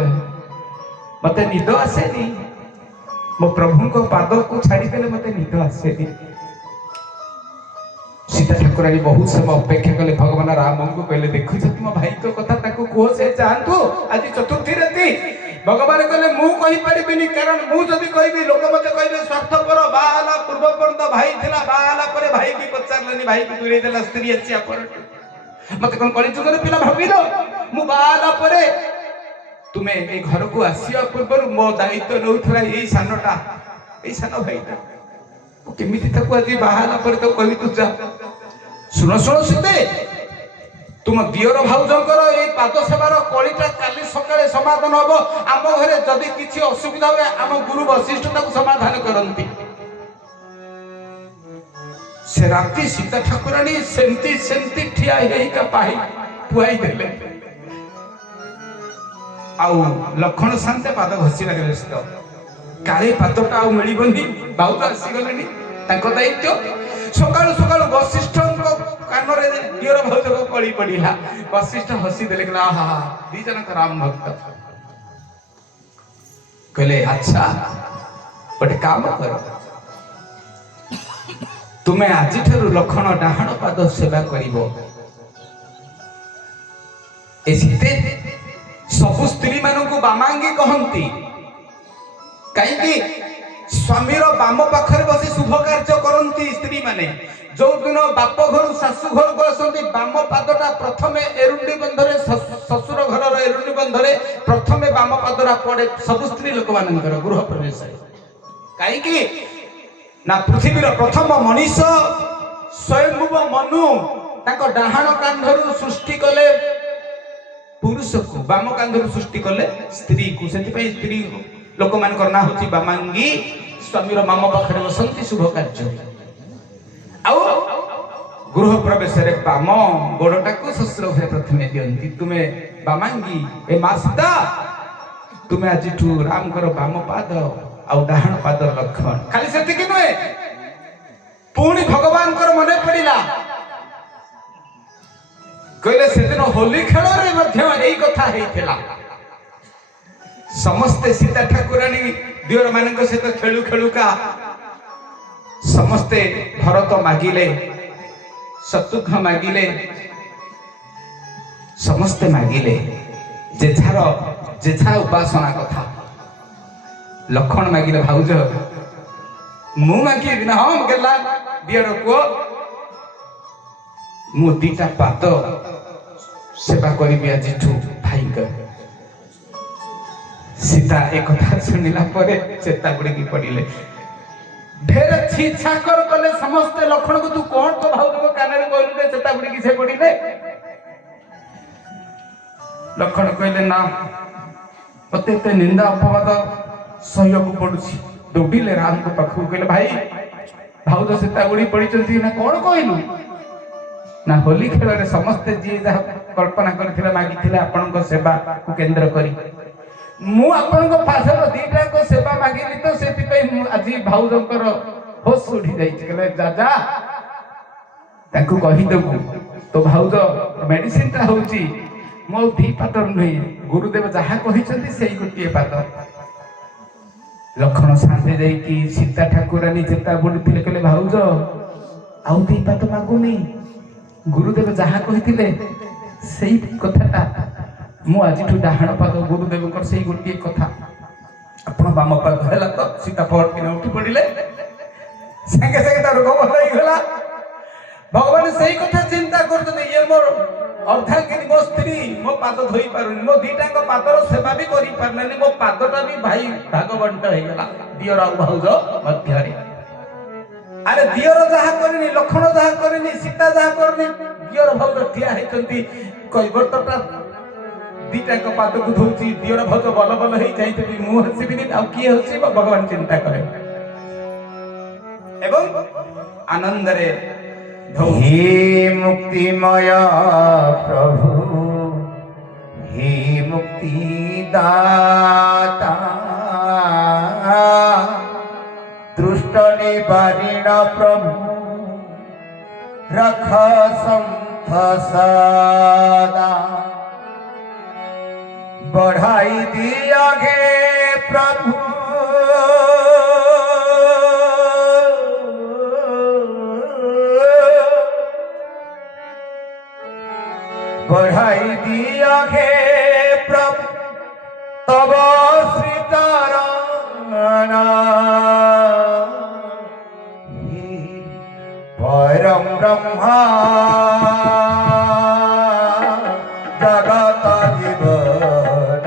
ମତେ ନିଦ ଆସେନି। ମୋ ପ୍ରଭୁଙ୍କ ପାଦକୁ ଛାଡ଼ିଦେଲେ ମତେ ନିଦ ଆସେନି। ସୀତା ଠାକୁରାଣୀ ବହୁତ ସମୟ ଅପେକ୍ଷା କଲେ। ଭଗବାନ ରାମଙ୍କୁ କହିଲେ, ଦେଖୁଛ ତୁମ ଭାଇଙ୍କ କଥା, ତାକୁ କୁହ ସେ ଯାଆନ୍ତୁ, ଆଜି ଚତୁର୍ଥୀ ରାତି। ଭଗବାନ କହିଲେ, ମୁଁ କହିପାରିବିନି, କାରଣ ମୁଁ ଯଦି କହିବି ଲୋକ ମତେ କହିବେ ସ୍ୱାର୍ଥପର। ବାହା ହେଲା ପୂର୍ବ ପର୍ଯ୍ୟନ୍ତ ଭାଇ ଥିଲା, ବାହା ହେଲା ପରେ ଭାଇ ବି ପଚାରିଲେନି, ଭାଇକୁ ଦୂରେଇ ଦେଲା ସ୍ତ୍ରୀ ଆସିବା ପରଠୁ। ମତେ କଣ କଳିଯୁଗର ପିଲା ଭାବିଲ? ମୁଁ ବାହା ହେଲା ପରେ ତୁମେ ଏ ଘରକୁ ଆସିବା ପୂର୍ବରୁ ମୋ ଦାୟିତ୍ୱ ନେଉଥିଲା ଏଇ ସାନଟା, ଏଇ ସାନ ଭାଇଟା। ମୁଁ କେମିତି ତାକୁ ଆଜି ବାହା ହେଲା ପରେ ତାକୁ କହିବି ତୁ ଯା। ଶୁଣ ଶୁଣ ସୀତେ, ତୁମ ଦିଅର ଭାଉଜଙ୍କର ଏଇ ପାଦ ସେବାର କଳିଟା କାଲି ସକାଳେ ସମାଧାନ ହବ। ଆମ ଘରେ ଯଦି କିଛି ଅସୁବିଧା ହୁଏ ଆମ ଗୁରୁ ବଶିଷ୍ଠ ତାକୁ ସମାଧାନ କରନ୍ତି। ସେ ରାତି ସୀତା ଠାକୁରାଣୀ ସେମିତି ସେମିତି ଠିଆ ହେଇକା ପାହି ପୁଆଇ ଦେଲେ। ଆଉ ଲକ୍ଷ୍ମଣ ସାନ୍ତେ ପାଦ ଘଷିବାରେ ବ୍ୟସ୍ତ। କାଳେ ପାଦଟା ଆଉ ମିଳିବନି, ଭାଉଜ ଆସିଗଲେଣି, ତାଙ୍କ ଦାୟିତ୍ୱ। ସକାଳୁ ସକାଳୁ ବଶିଷ୍ଠଙ୍କ କାନରେ ଦିଅର ଭାଉଜକୁ କଳି ପଡିଲା। ବଶିଷ୍ଠ ହସି ଦେଲେ, କହିଲେ, ଆହା, ଦି ଜଣଙ୍କ ରାମ ଭକ୍ତ। କହିଲେ, ଆଚ୍ଛା, ଗୋଟେ କାମ କର, ତୁମେ ଆଜିଠାରୁ ଲକ୍ଷ୍ମଣ ଡାହାଣ ପାଦ ସେବା କରିବ। ଏ ସୀତେ ସବୁ ସ୍ତ୍ରୀ ମାନଙ୍କୁ ବାମାଙ୍ଗୀ କହନ୍ତି। କାହିଁକି? ସ୍ୱାମୀର ବାମ ପାଖରେ ବସି ଶୁଭ କାର୍ଯ୍ୟ କରନ୍ତି ସ୍ତ୍ରୀ ମାନେ। ଯୋଉ ଦିନ ବାପ ଘରୁ ଶାଶୁ ଘରକୁ ଆସନ୍ତି, ବାମ ପାଦଟା ପ୍ରଥମେ ଏରୁଣ୍ଡି ବନ୍ଧରେ, ଶ୍ୱଶୁର ଘରର ଏରୁଣ୍ଡି ବନ୍ଧରେ ପ୍ରଥମେ ବାମ ପାଦଟା ପଡେ ସବୁ ସ୍ତ୍ରୀ ଲୋକମାନଙ୍କର ଗୃହ ପ୍ରବେଶରେ। କାହିଁକି ନା ପୃଥିବୀର ପ୍ରଥମ ମଣିଷ ସ୍ୱୟଂଭୁବ ମନୁ ତାଙ୍କ ଡାହାଣ କାନ୍ଧରୁ ସୃଷ୍ଟି କଲେ ପୁରୁଷକୁ, ବାମ କାନ୍ଧରୁ ସୃଷ୍ଟି କଲେ ସ୍ତ୍ରୀକୁ। ସେଥିପାଇଁ ସ୍ତ୍ରୀ ଲୋକମାନଙ୍କର ନାଁ ହଉଛି ବାମାଙ୍ଗୀ। ସ୍ୱାମୀର ବାମ ପାଖରେ ବସନ୍ତି, ଶୁଭ କାର୍ଯ୍ୟ। ଆଉ ଗୃହ ପ୍ରବେଶରେ ବାମ ଗୋଡଟାକୁ ଶ୍ୱଶୁର ଘରେ ପ୍ରଥମେ ଦିଅନ୍ତି। ତୁମେ ବାମାଙ୍ଗୀ, ଏ ମା ସୀତା, ତୁମେ ଆଜିଠୁ ରାମଙ୍କର ବାମ ପାଦ ଆଉ ଡାହାଣ ପାଦ ଲକ୍ଷ୍ମଣ। ଖାଲି ସେତିକି ନୁହେଁ, ପୁଣି ଭଗବାନଙ୍କର ମନେ ପଡିଲା। କହିଲେ, ସେଦିନ ହୋଲି ଖେଳରେ ମଧ୍ୟ ଏଇ କଥା ହେଇଥିଲା। ସମସ୍ତେ ସୀତା ଠାକୁରାଣୀ ଦିଅର ମାନଙ୍କ ସହିତ ଖେଳୁ ଖେଳୁକା ସମସ୍ତେ ଭରତ ମାଗିଲେ, ଶତ୍ରୁଘ୍ନ ମାଗିଲେ, ସମସ୍ତେ ମାଗିଲେ ଯେଝା ଉପାସନା କଥା। ଲକ୍ଷ୍ମଣ ମାଗିଲେ, ଭାଉଜ ମୁଁ ମାଗିବି ନା? ହଁ ଗେଲା ଦିଅର ପୁଅ, ମୁଁ ଦିଟା ପାଦ ସେବା କରିବି ଆଜିଠୁ ଭାଇଙ୍କର। ସୀତା ଏ କଥା ଶୁଣିଲା ପରେ ଚେତା ବୁଡିକି ପଡିଲେ। ଢେର ଛିଛାକର କଲେ ସମସ୍ତେ ଲକ୍ଷ୍ମଣକୁ, ତୁ କଣ ତୋ ଭାଉଜଙ୍କ କାନରେ କହିଲୁ ଯେ ଚେତା ବୁଡିକି ସେ ପଡିଲେ? ଲକ୍ଷ୍ମଣ କହିଲେ, ନା, ମତେ ଏତେ ନିନ୍ଦା ଅପବାଦ ସହିବାକୁ ପଡୁଛି। ଦୌଡ଼ିଲେ ରାମଙ୍କ ପାଖକୁ। କହିଲେ, ଭାଇ, ଭାଉଜ ଚେତା ବୁଡି ପଡିଛନ୍ତି ନା କଣ କହିଲୁ? ନା, ହୋଲି ଖେଳରେ ସମସ୍ତେ ଯିଏ ଯାହା କଳ୍ପନା କରିଥିଲେ, ମାଗିଥିଲେ ଆପଣଙ୍କ ସେବାକୁ କେନ୍ଦ୍ର କରି, ମୁଁ ଆପଣଙ୍କ ପାଖରେ ଦିଟାଙ୍କ ସେବା ମାଗିଲି, ତ ସେଥିପାଇଁ ମୁଁ ଆଜି ଭାଉଜଙ୍କର ହୋସ ଉଠି ଯାଇଛି। କହିଲେ, ଯା, ତାଙ୍କୁ କହିଦେବୁ ତୋ ଭାଉଜ ମେଡିସିନଟା ହଉଛି ମୋ ଦି ପାଦ ନୁହେଁ, ଗୁରୁଦେବ ଯାହା କହିଛନ୍ତି ସେଇ ଗୋଟିଏ ପାଦ। ଲକ୍ଷ୍ମଣ ସାନ୍ତେ ଯାଇକି ସୀତା ଠାକୁରାଣୀ ଚେତା ବୁଡିଥିଲେ। କହିଲେ, ଭାଉଜ ଆଉ ଦି ପାଦ ମାଗୁନି, ଗୁରୁଦେବ ଯାହା କହିଥିଲେ ସେଇ କଥାଟା, ମୁଁ ଆଜିଠୁ ଡାହାଣ ପାଦ, ଗୁରୁଦେବଙ୍କର ସେଇ ଗୋଟିଏ କଥା। ଆପଣ ବାମ ପାଦ ହେଲା ତ? ସୀତା ପରଦିନ ଉଠି ପଡିଲେ, ସାଙ୍ଗେ ସାଙ୍ଗେ ତା ରୋଗ ଭଲ ହେଇଗଲା। ଭଗବାନ ସେଇ କଥା ଚିନ୍ତା କରୁଛନ୍ତି, ଇଏ ମୋର ଅର୍ଦ୍ଧାଙ୍ଗିନୀ ମୋ ସ୍ତ୍ରୀ ମୋ ପାଦ ଧୋଇ ପାରୁନି, ମୋ ଦିଟାଙ୍କ ପାଦର ସେବା ବି କରିପାରୁନି, ମୋ ପାଦଟା ବି ଭାଇ ଭାଗବଣ୍ଟ ହେଇଗଲା ଦିଅର ଆଉ ଭାଉଜ ମଧ୍ୟରେ। ଆରେ ଦିଅର ଯାହା କରିନି, ଲକ୍ଷ୍ମଣ ଯାହା କରିନି, ସୀତା ଯାହା କରିନି, ଦିଅର ଭାଉଜ ଠିଆ ହେଇଛନ୍ତି। କୈବର୍ତ୍ତଟା ଦିଟାଙ୍କ ପାଦକୁ ଧୋଉଛି, ଦିଅର ଭାଉଜ ବଲ ବଲ ହେଇ ଯାଇଛନ୍ତି। ମୁଁ ହସିବିନି, ଆଉ କିଏ ହସିବ? ଭଗବାନ ଚିନ୍ତା କରେ ଏବଂ ଆନନ୍ଦରେ हे मुक्तिमय प्रभु, हे मुक्तिदाता, दुष्ट निवारिण प्रभु, रख संत सदा। बढ़ाई दिया गे प्रभु, बढ़ाई दिया हे प्रभु तब श्री चरण, परम ब्रह्मा जगत जीवन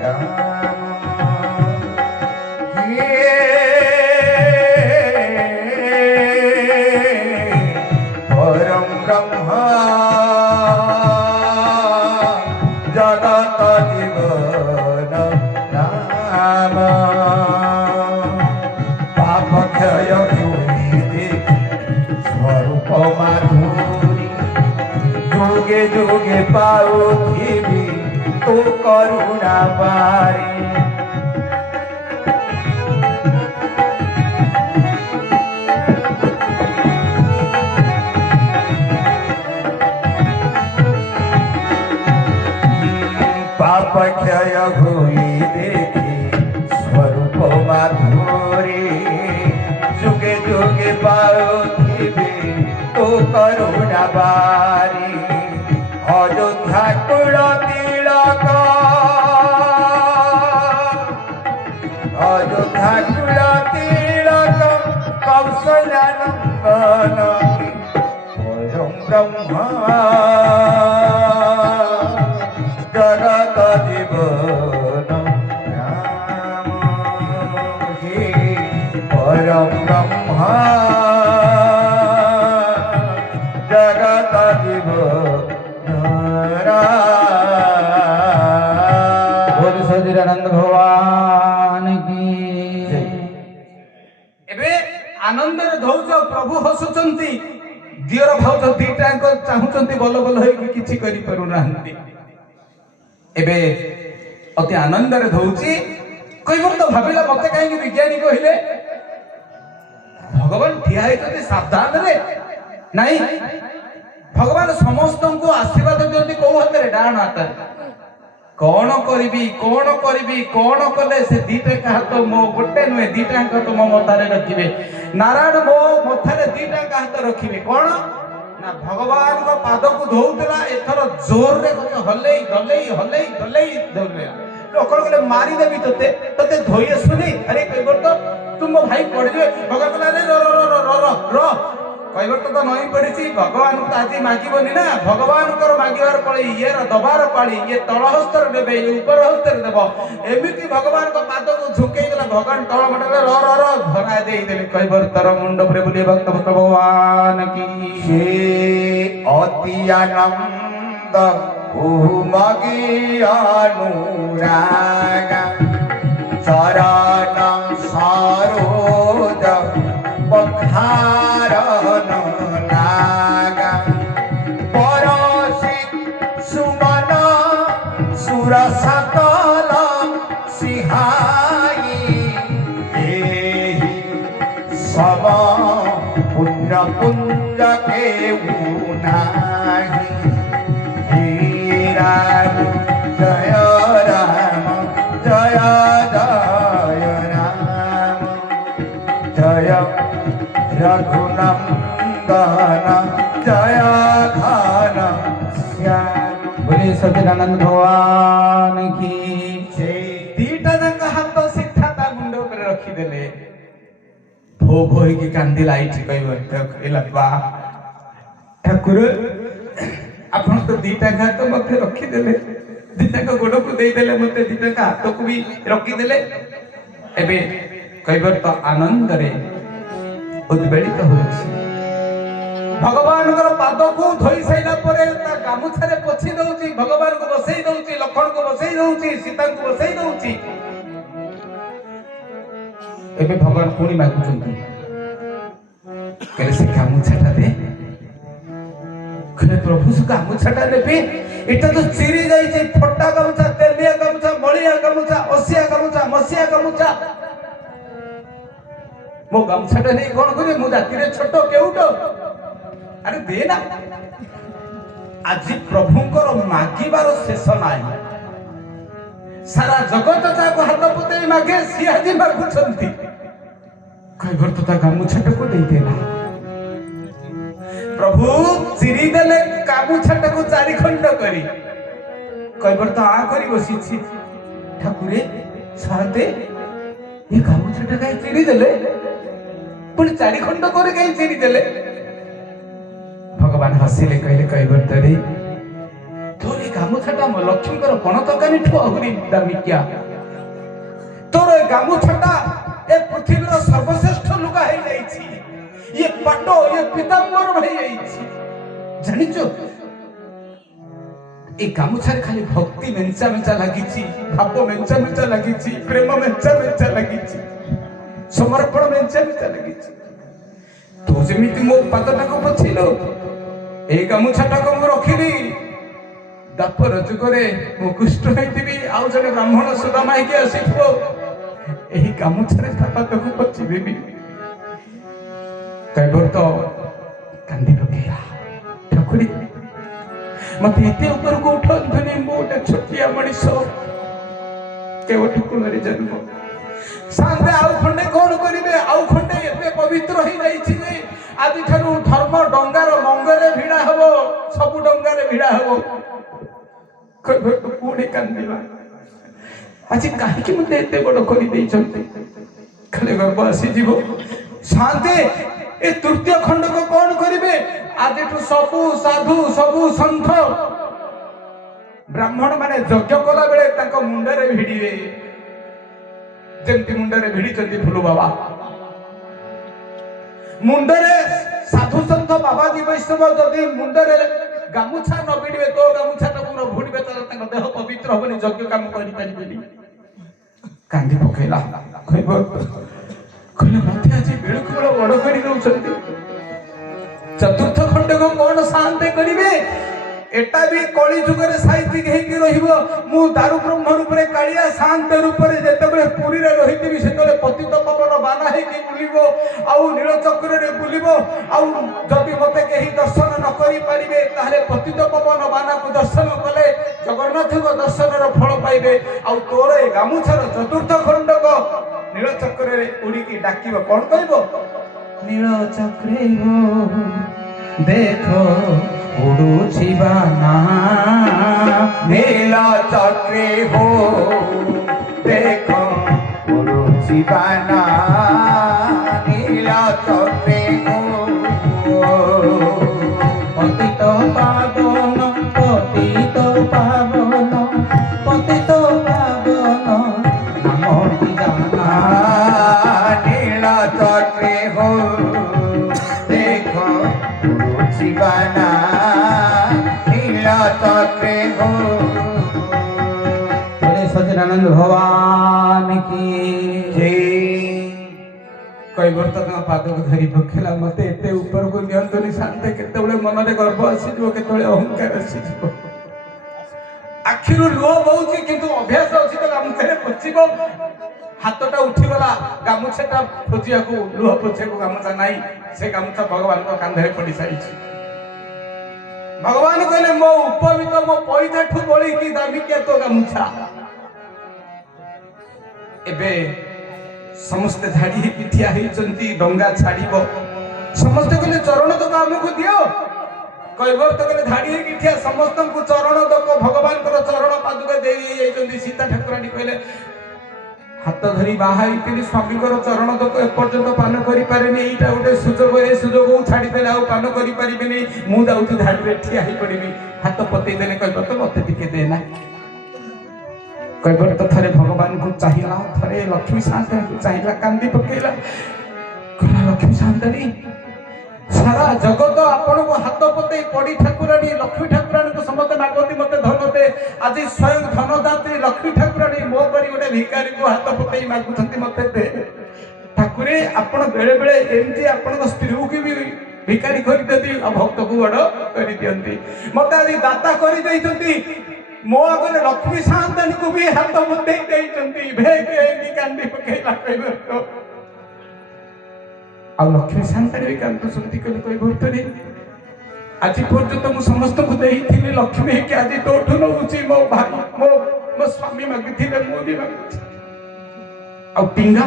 राम, परम ब्रह्मा जगत जीवन राम। पाप क्षय हुई स्वरूप माधुरी, जुगे जुगे पाउथिबी तो करुणा पारी। पाप क्षय हुई देखी स्वरूप माधुरी, जुगे जुगे पाउथिबी तो करुणा बारी। अयोध्या कुल तिलक, अयोध्या कुल तिलक, कौशल्या नंदन, परम ब्रह्मा जगत जीवन राम, हे परम ब्रह्मा जगत जीवन राम। बोल सच्चिदानंद भगवान की। ଏବେ ଆନନ୍ଦରେ ଧଉଛ, ପ୍ରଭୁ ହସୁଛନ୍ତି। ଦିଅର ଭାଉଜ ଦିଟାଙ୍କ ଚାହୁଁଛନ୍ତି ବଲ ବଲ ହେଇକି କିଛି କରିପାରୁନାହାନ୍ତି। ଏବେ ଅତି ଆନନ୍ଦରେ ଧଉଛି। କୈବର୍ତ୍ତ ଭାବିଲା ମତେ କାହିଁକି ବିଜ୍ଞାନୀ କହିଲେ? ଭଗବାନ ଠିଆ ହେଇଛନ୍ତି ସାବଧାନରେ। ନାଇଁ, ଭଗବାନ ସମସ୍ତଙ୍କୁ ଆଶୀର୍ବାଦ ଦିଅନ୍ତି କୋଉ ହାତରେ? ଡାହାଣ ହାତରେ। କଣ କରିବି କଣ କରିବି କଣ କଲେ ସେ ଦିଟାଙ୍କ ହାତ ମୋ ଗୋଟେ ନୁହେଁ ଦିଟାଙ୍କ ହାତ ମୋ ମଥାରେ ରଖିବେ। ନାରାୟଣ ମୋ ମଥାରେ ଦିଟାଙ୍କ ହାତ ରଖିବେ। କଣ ନା ଭଗବାନଙ୍କ ପାଦକୁ ଧୋଉଥିଲା, ଏଥର ଜୋରରେ ହଲେଇ ହଲେଇ ହଲେଇ ହଲେଇ ଧୋଇଲା। ଲୋକ କହିଲେ ମାରିଦେବି ତତେ, ତତେ ଧୋଇ ଆସୁନି? ଆରେ କୈବର୍ତ୍ତ ତୁ ମୋ ଭାଇ ପଡିଯିବେ। ଭଗବାନ କହିଲେ ଆରେ ର ର କୈବର୍ତ୍ତ ତ ନଈ ପଡିଛି, ଭଗବାନଙ୍କୁ ତ ଆଜି ମାଗିବନି ନା। ଭଗବାନଙ୍କର ମାଗିବାର ପାଳି, ଇଏର ଦବାର ପାଳି। ଇଏ ତଳ ହସ୍ତରେ ଦେବେ, ଇଏ ଉପର ହସ୍ତରେ ଦେବ। ଏମିତି ଭଗବାନଙ୍କ ପାଦକୁ ଝୁକେଇ ଦେଲା। ଭଗବାନ ତଳ ମଣ୍ଡଳରେ ର ଧରା ଦେଇଦେଲେ କୈବର୍ତ୍ତର ମୁଣ୍ଡ ଉପରେ ବୁଲି। ଭକ୍ତ ଭଗବାନ କି हे अति आनंद उमगी अनुराग, चरण सरोज पखारन लागा। परसी सुमन सुर सकल सिहाई, एहि सब पुण्य पुंज के नाही। हे राम जय राम जय जय राम, जय रघुनंदन जय घन श्याम। बोले सच्चिदानंद भगवान की। ଦିଟା ଯାକ ହାତ ସିଧା ତା ମୁଣ୍ଡ ଉପରେ ରଖିଦେଲେ। ଭୋ ଭୋ ହେଇକି କାନ୍ଦିଲା। ଏଇଠି କୈବର୍ତ୍ତ କହିଲା ବା ଠାକୁର ଆପଣ ତ ଦିଟା ହାତ ମତେ ରଖିଦେଲେ, ଦିଟାଙ୍କ ଗୋଡକୁ ଦେଇଦେଲେ, ମତେ ଦିଟାଙ୍କ ହାତକୁ ବି ରଖିଦେଲେ। ଏବେ କୈବର୍ତ୍ତ ଆନନ୍ଦରେ ଉଦ୍ବେଳିତ ହେଉଛି। ଭଗବାନଙ୍କର ପାଦକୁ ଧୋଇ ସାରିଲା ପରେ ତା ଗାମୁଛାରେ ପୋଛି ଦଉଛି, ଭଗବାନଙ୍କୁ ବସେଇ ଦଉଛି, ଲକ୍ଷ୍ମଣଙ୍କୁ ବସେଇ ଦଉଛି, ସୀତାଙ୍କୁ ବସେଇ ଦଉଛି। ଏବେ ଭଗବାନ ପୁଣି ମାଗୁଛନ୍ତି, କହିଲେ ସେ ଗାମୁଛାଟା ଦେ। କହିଲେ ପ୍ରଭୁ ସେ ଗାମୁଛାଟା ନେବି, ଏଟା ତ ଚିରି ଯାଇଛି, ଫଟା ଗାମୁଛା, ତେଲିଆ ଗାମୁଛା, ମଳିଆ ଗାମୁଛା, ଅସିଆ ଗାମୁଛା, ମସିଆ ଗାମୁଛା। ମୋ ଗାମୁଛାଟା ନେଇ କଣ କରିବେ? ମୁଁ ଜାତିରେ ଛୋଟ କେଉଟ। ଆରେ ଦେ ନା। ଆଜି ପ୍ରଭୁଙ୍କର ମାଗିବାର ଶେଷ ନାହିଁ। ସାରା ଜଗତ ଯାହାକୁ ହାତ ପତେଇ ମାଗେ, ସିଏ ଆଜି ମାଗୁଛନ୍ତି। କୈବର୍ତ୍ତ ତା ଗାମୁଛାଟାକୁ ଦେଇଦେଲା। ପ୍ରଭୁ ଚିରି ଦେଲେ ଗାମୁଛାଟାକୁ ଚାରି ଖଣ୍ଡ କରି। କୈବର୍ତ୍ତ ଆ କରି ବସିଛି, ଠାକୁରେ ସାରତେ ଏ ଗାମୁଛାଟା କାହିଁ ଚିରି ଦେଲେ? ପୁଣି ଚାରି ଖଣ୍ଡ କରି କାହିଁ ଚିରି ଦେଲେ? ଭଗବାନ ହସିଲେ, କହିଲେ କୈବର୍ତ୍ତରେ ତୋର ଏ ଗାମୁଛାଟା ମୋ ଲକ୍ଷ୍ମୀଙ୍କର ପଣ ତରକାରୀଠୁ ଆହୁରି ଦାମିକିଆ। ତୋର ଏ ଗାମୁଛାଟା ଏ ପୃଥିବୀର ସର୍ବଶ୍ରେଷ୍ଠ ଲୁଗା ହେଇଯାଇଛି। ଇଏ ପାଟ, ଇଏ ପୀତାମ୍ବର ହେଇଯାଇଛି। ଜାଣିଛୁ ଏ ଗାମୁଛାରେ ଖାଲି ଭକ୍ତି ମେଞ୍ଚା ମେଞ୍ଚା ଲାଗିଛି, ଭାବ ମେଞ୍ଚା ମେଞ୍ଚା ଲାଗିଛି, ପ୍ରେମ ମେଞ୍ଚା ମେଞ୍ଚା ଲାଗିଛି, ସମର୍ପଣ ମେଞ୍ଚା ମେଞ୍ଚା ଲାଗିଛି। ତୁ ଯେମିତି ମୋ ପାଦଟାକୁ ପୋଛିଲୁ, ଏଇ ଗାମୁଛାଟାକୁ ମୁଁ ରଖିଲି। ଦାପର ଯୁଗରେ ମୁଁ କୁଷ୍ଠ ହେଇଥିବି, ଆଉ ଜଣେ ବ୍ରାହ୍ମଣ ସୁଦାମା ହେଇକି ଆସିଥିବ, ଏହି ଗାମୁଛାରେ ତା ପାଦକୁ ପୋଛି ଦେବି। କୈବର୍ତ୍ତ କାନ୍ଦି ପକେଇଲା, ଠାକୁରୀ ମତେ ଏତେ ଉପରକୁ ଉଠନ୍ତୁନି, ମୁଁ ଗୋଟେ ଛୋଟିଆ ମଣିଷ, କେଉଟ କୁଳରେ ଜନ୍ମ। ସାନ୍ତେ ଆଉ ଖଣ୍ଡେ କଣ କରିବେ? ଆଉ ଖଣ୍ଡେ ଏତେ ପବିତ୍ର ହେଇଯାଇଛି ଯେ ଆଜିଠାରୁ ଧର୍ମ ଡଙ୍ଗାର ମଙ୍ଗରେ ଭିଡା ହବ, ସବୁ ଡଙ୍ଗାରେ ଭିଡା ହବ। କୈବର୍ତ୍ତ ପୁଣି କାନ୍ଦିଲା, ଆଜି କାହିଁକି ମତେ ଏତେ ବଡ କରିଦେଇଛନ୍ତି? ଖାଲି ଗର୍ବ ଆସିଯିବ। ଶାନ୍ତେ ଏ ତୃତୀୟ ଖଣ୍ଡକ କଣ କରିବେ? ଆଜିଠୁ ସବୁ ସାଧୁ, ସବୁ ସନ୍ଥ, ବ୍ରାହ୍ମଣ ମାନେ ଯଜ୍ଞ କଲା ବେଳେ ତାଙ୍କ ମୁଣ୍ଡରେ ଭିଡିବେ, ଯେମିତି ମୁଣ୍ଡରେ ଭିଡିଛନ୍ତି ଫୁଲୁ ବାବା। ମୁଣ୍ଡରେ ସାଧୁ ସନ୍ଥ ବାବାଜୀ ବୈଷ୍ଣବ ଯଦି ମୁଣ୍ଡରେ ଗାମୁଛା ନ ଭିଡିବେ, ତୋ ଗାମୁଛାଟାକୁ ନ ଭିଡିବେ, ତାହେଲେ ତାଙ୍କ ଦେହ ପବିତ୍ର ହବନି, ଯଜ୍ଞ କାମ କରିପାରିବେନି। କାନ୍ଦି ପକେଇଲା କୈବର୍ତ୍ତ, କହିଲେ ମତେ ଆଜି ବେଳକୁ ବେଳ ବଡ କରି ଦଉଛନ୍ତି। ଚତୁର୍ଥ ଖଣ୍ଡକ କଣ ଶାନ୍ତେ କରିବେ? ଏଟା ବି କଳି ଯୁଗରେ ସାହିତ୍ୟିକ ହେଇକି ରହିବ। ମୁଁ ଦାରୁ ବ୍ରହ୍ମ ରୂପରେ, କାଳିଆ ଶାନ୍ତ ରୂପରେ ଯେତେବେଳେ ପୁରୀରେ ରହିଥିବି, ସେତେବେଳେ ପତିତ ପବନ ବାନା ହେଇକି ବୁଲିବ, ଆଉ ନୀଳଚକ୍ରରେ ବୁଲିବ। ଆଉ ଯଦି ମତେ କେହି ଦର୍ଶନ ନ କରିପାରିବେ, ତାହେଲେ ପତିତ ପବନ ବାନାକୁ ଦର୍ଶନ କଲେ ଜଗନ୍ନାଥଙ୍କ ଦର୍ଶନର ଫଳ ପାଇବେ। ଆଉ ତୋର ଏ ଗାମୁଛାର ଚତୁର୍ଥ ଖଣ୍ଡକ ନୀଳଚକ୍ରରେ ଉଡ଼ିକି ଡାକିବ, କଣ କହିବ? ନୀଳଚକ୍ରେ ହୋ ଦେଖ ଉଡୁଛି ବାନା, নীলচক্রে হো দেখ উড়ুছি বানা, নীলচক্রে হো। পতিত পাবন, পতিত পাবন, পতিত পাবন নামটি জানা। নীলচক্রে হো দেখ উড়ুছি বানা, নীলচক্রে হো। बोले सच्चिदानंद भगवान की। କୈବର୍ତ୍ତ ତାଙ୍କ ପାଦକୁ ଧରି ପକେଇଲା, ମତେ ଏତେ ଉପରକୁ ନିଅନ୍ତୁନି ଶାନ୍ତେ। କେତେବେଳେ ମନରେ ଗର୍ବ ଆସିଯିବ, କେତେବେଳେ ଅହଙ୍କାର ଆସିଯିବ। ଆଖିରୁ ଲୁହ ବହୁଛି, କିନ୍ତୁ ଅଭ୍ୟାସ ଅଛି ତ ଗାମୁଛାରେ ପୋଛିବ। ହାତଟା ଉଠିଗଲା, ଗାମୁଛାଟା ପୋଛିବାକୁ, ଲୁହ ପୋଛିବାକୁ ଗାମୁଛା ନାହିଁ। ସେ ଗାମୁଛା ଭଗବାନଙ୍କ କାନ୍ଧରେ ପଡି ସାରିଛି। ଭଗବାନ କହିଲେ, ମୋ ଉପବିତ, ମୋ ପଇସାଠୁ ବଳିକି ଦାମିକିଆ ତୋ ଗାମୁଛା। ଏବେ ସମସ୍ତେ ଧାଡି ହେଇକି ଠିଆ ହେଇଛନ୍ତି, ଡଙ୍ଗା ଛାଡିବ। ସମସ୍ତେ କହିଲେ ଚରଣ ଦକ ଆମକୁ ଦିଅ। କୈବର୍ତ୍ତ କହିଲେ ଧାଡି ହେଇକି ଠିଆ, ସମସ୍ତଙ୍କୁ ଚରଣ ଦକ, ଭଗବାନଙ୍କର ଚରଣ ପାଦୁକା ଦେଇ ଯାଇଛନ୍ତି। ସୀତା ଠାକୁରାଣୀ କହିଲେ, ହାତ ଧରି ବାହା ହେଇଥିଲି ସ୍ୱାମୀଙ୍କର ଚରଣ ତକ ଏପର୍ଯ୍ୟନ୍ତ ପାନ କରିପାରିନି। ଏଇଟା ଗୋଟେ ସୁଯୋଗ, ଏ ସୁଯୋଗକୁ ଛାଡ଼ିଦେଲେ ଆଉ ପାନ କରିପାରିବିନି। ମୁଁ ଯାଉଛି ଧାଡ଼ିରେ ଠିଆ ହେଇପଡ଼ିବି। ହାତ ପତେଇ ଦେଲେ କହିବ ତ ମତେ ଟିକେ ଦେ ନା। କହିବ ତ ଥରେ ଭଗବାନଙ୍କୁ ଚାହିଁଲା, ଥରେ ଲକ୍ଷ୍ମୀ ସାଆନ୍ତଙ୍କୁ ଚାହିଁଲା, କାନ୍ଦି ପକେଇଲା। କହିଲା ଲକ୍ଷ୍ମୀ ସାଆନ୍ତଣୀ, ସାରା ଜଗତ ଆପଣଙ୍କୁ ହାତ ପତେଇ ପଡ଼ି ଠାକୁରାଣୀ ଲକ୍ଷ୍ମୀ ଠାକୁରାଣୀଙ୍କୁ ସମସ୍ତେ ମାଗନ୍ତି ମତେ ଧନ ଦେ। ଆଜି ସ୍ୱୟଂ ଧନଦାତ୍ରୀ ଲକ୍ଷ୍ମୀ ଠାକୁରାଣୀ ମୋ ପରି ଗୋଟେ ଭିକାରୀଙ୍କୁ ହାତ ପତେଇ ମାଗୁଛନ୍ତି ମତେ ଦେ। ଠାକୁରେ ଆପଣ ବେଳେ ବେଳେ ଏମିତି ଆପଣଙ୍କ ସ୍ତ୍ରୀକୁ ବି ଭିକାରୀ କରିଦିଅନ୍ତି ଆଉ ଭକ୍ତକୁ ବଡ଼ କରିଦିଅନ୍ତି। ମତେ ଆଜି ଦାତା କରିଦେଇଛନ୍ତି, ମୋ ଆଗରେ ଲକ୍ଷ୍ମୀ ସାଆନ୍ତଣୀକୁ ବି ହାତ ପତେଇ ଦେଇଛନ୍ତି। ଭେକ ହେଇକି କାନ୍ଦି ପକେଇଲା କହିବ ଆଉ ଲକ୍ଷ୍ମୀ ସାଆନ୍ତଣୀ ବି କାନ୍ଦୁଛନ୍ତି। କହିଲେ କହିବର୍ତ୍ତରୀ ଆଜି ପର୍ଯ୍ୟନ୍ତ ମୁଁ ସମସ୍ତଙ୍କୁ ଦେଇଥିଲି, ଲକ୍ଷ୍ମୀ ହେଇକି ଆଜି ତୋଠୁ ନଉଛି। ମୋ ଭାଇ ମୋ ସ୍ୱାମୀ ମାଗିଥିଲେ, ମୁଁ ବି ମାଗୁଛି। ଆଉ ଟିଙ୍ଗା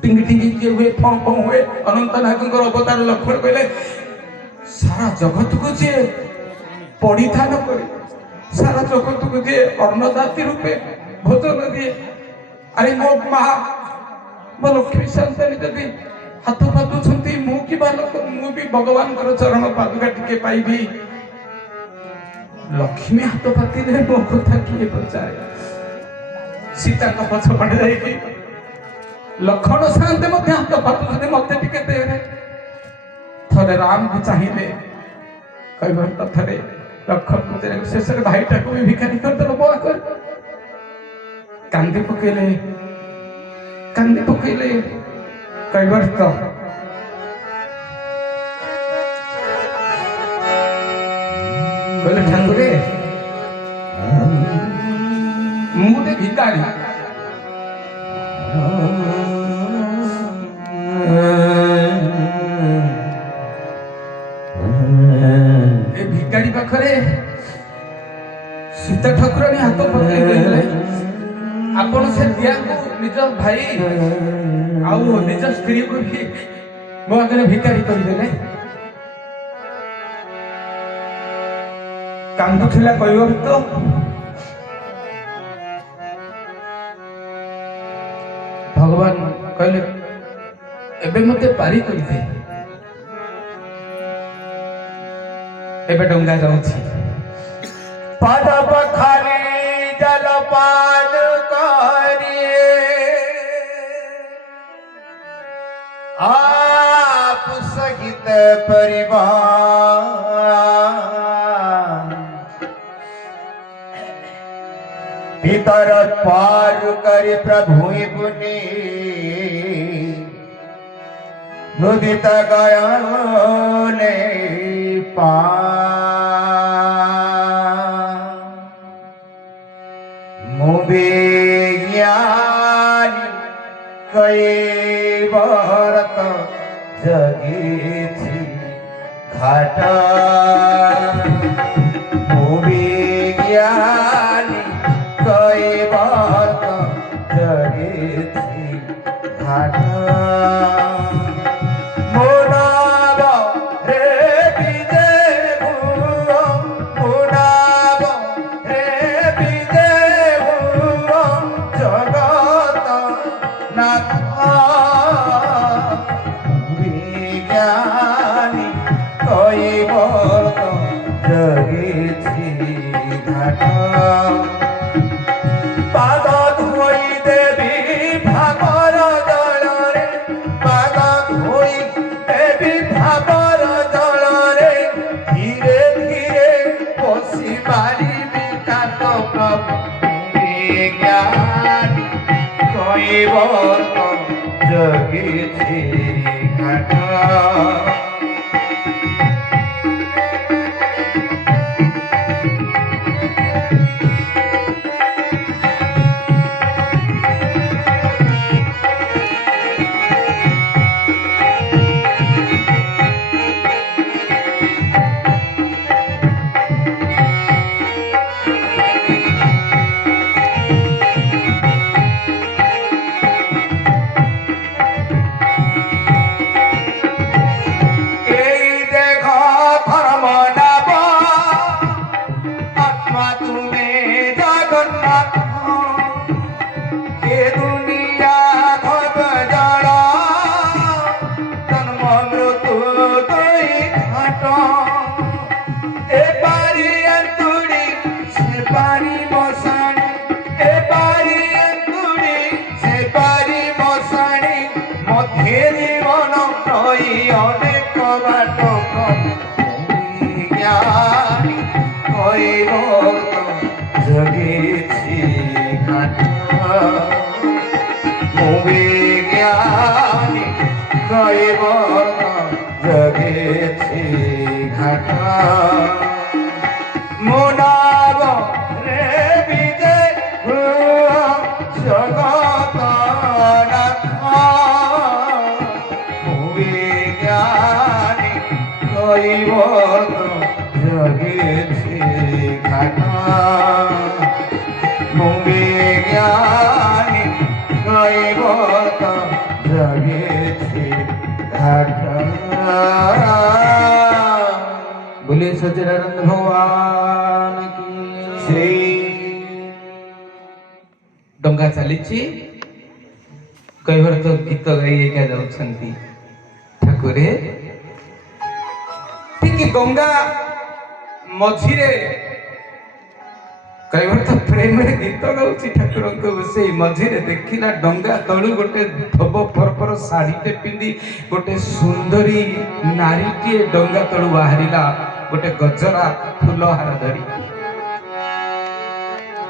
ଟିଙ୍ଗି ଟିଙ୍ଗି ଯିଏ ହୁଏ, ଫଁ ଫଁ ହୁଏ, ଅନନ୍ତ ନାଗଙ୍କର ଅବତାର ଲକ୍ଷ୍ମଣ କହିଲେ ସାରା ଜଗତକୁ ଯିଏ ପରିଧାନ କରି, ସାରା ଜଗତକୁ ଯିଏ ଅନ୍ନଦାତି ରୂପେ ଭୋଜନ ଦିଏ, ଆରେ ମୋ ମା ମୋ ଲକ୍ଷ୍ମୀ ସାଆନ୍ତଣୀ ଯଦି ହାତ ପାତୁଛନ୍ତି, ମୁଁ କି ବାଲକ, ମୁଁ ବି ଭଗବାନଙ୍କର ଚରଣ ପାଦୁକା ଟିକେ ପାଇବି। ଲକ୍ଷ୍ମୀ ହାତ ପାତିଲେ ମୋ କଥା କିଏ ପଚାରେ? ସୀତାଙ୍କ ପଛପଟେ ଯାଇକି ଲକ୍ଷ୍ମଣ ସାଆନ୍ତେ ମଧ୍ୟ ହାତ ପାତୁଛନ୍ତି, ମତେ ଟିକେ ଦେ। ଥରେ ରାମକୁ ଚାହିଁଲେ, କହିବ ଥରେ ଲକ୍ଷ୍ମଣକୁ ଚାହିଁଲେ, ଶେଷରେ ଭାଇଟାକୁ ବି ଭିକାରୀ କରିଦେଲ ମୋ ଆଗରେ। କାନ୍ଦି ପକେଇଲେ କୈବର୍ତ୍ତ କହିଲେ ଠାକୁରେ ମୁଁ ଗୋଟେ ଭିକାରୀ, ଏ ଭିକାରୀ ପାଖରେ ସୀତା ଠାକୁରାଣୀ ହାତ ପକେଇ ଦେଲେ। ଆପଣ ସେ ଦିଆକୁ ନିଜ ଭାଇ ଆଉ ନିଜ ସ୍ତ୍ରୀକୁ ବି ମୋ ଆଗରେ ଭିକାରୀ କରିଦେଲେ। କାନ୍ଦୁଥିଲା କୈବର୍ତ୍ତ। ଭଗବାନ କହିଲେ ଏବେ ମତେ ପାରି କରିଦେ। ଏବେ ଡଙ୍ଗା ଯାଉଛି। पद पखाली जलपान करिए, आप सहित परिवार भीतर पार कर प्रभु पुनि मुदित गयने पा ज्ञानी कैवरत जगी घाट ज्ञानी कैवरत जगी घाट मोनाब रे विजय मोनाब रे विजय जगत नाथ विज्ञानी कैवरत जगी घाट पाद धोई देवी भागर जलरे पाद धोई देवी भागर जलरे धीरे धीरे बसी मारी विकास प्रभु ज्ञानी कैवरत जगी घाट ଅନେକ ବାଟ ଜ୍ଞାନୀ କହିବ ଜଗିଛି ଘାଟ ମୁଁ ବିଜ୍ଞାନୀ କହିବ ଜଗିଛି ଘାଟ ମୋ ନାମ ରେ ବିଜୟ ଜଗତ ମୁଁ ବିଜ୍ଞାନୀ କହିବ ଜଗିଛି ଘାଟ ମୁଁ ବିଜ୍ଞାନୀ କହିବ ଜଗିଛି ଘାଟ बोले सच्चिदानंद भगवान की ସେଇ ଡଙ୍ଗା ଚାଲିଛି କହିବାର ତ ଗୀତ ଗାଇ ଏକା ଯାଉଛନ୍ତି ଠାକୁରେ ଠିକ ଗଙ୍ଗା ମଝିରେ କହିବାର ତ ପ୍ରେମରେ ଗୀତ ଗାଉଛି ଠାକୁରଙ୍କୁ ସେଇ ମଝିରେ ଦେଖିଲା ଡଙ୍ଗା ତଳୁ ଗୋଟେ ଧୋବ ପରପର ଶାଢ଼ୀଟେ ପିନ୍ଧି ଗୋଟେ ସୁନ୍ଦରୀ ନାରୀଟିଏ ଡଙ୍ଗା ତଳୁ ବାହାରିଲା ଗୋଟେ ଗଜରା ଫୁଲହାର ଧରି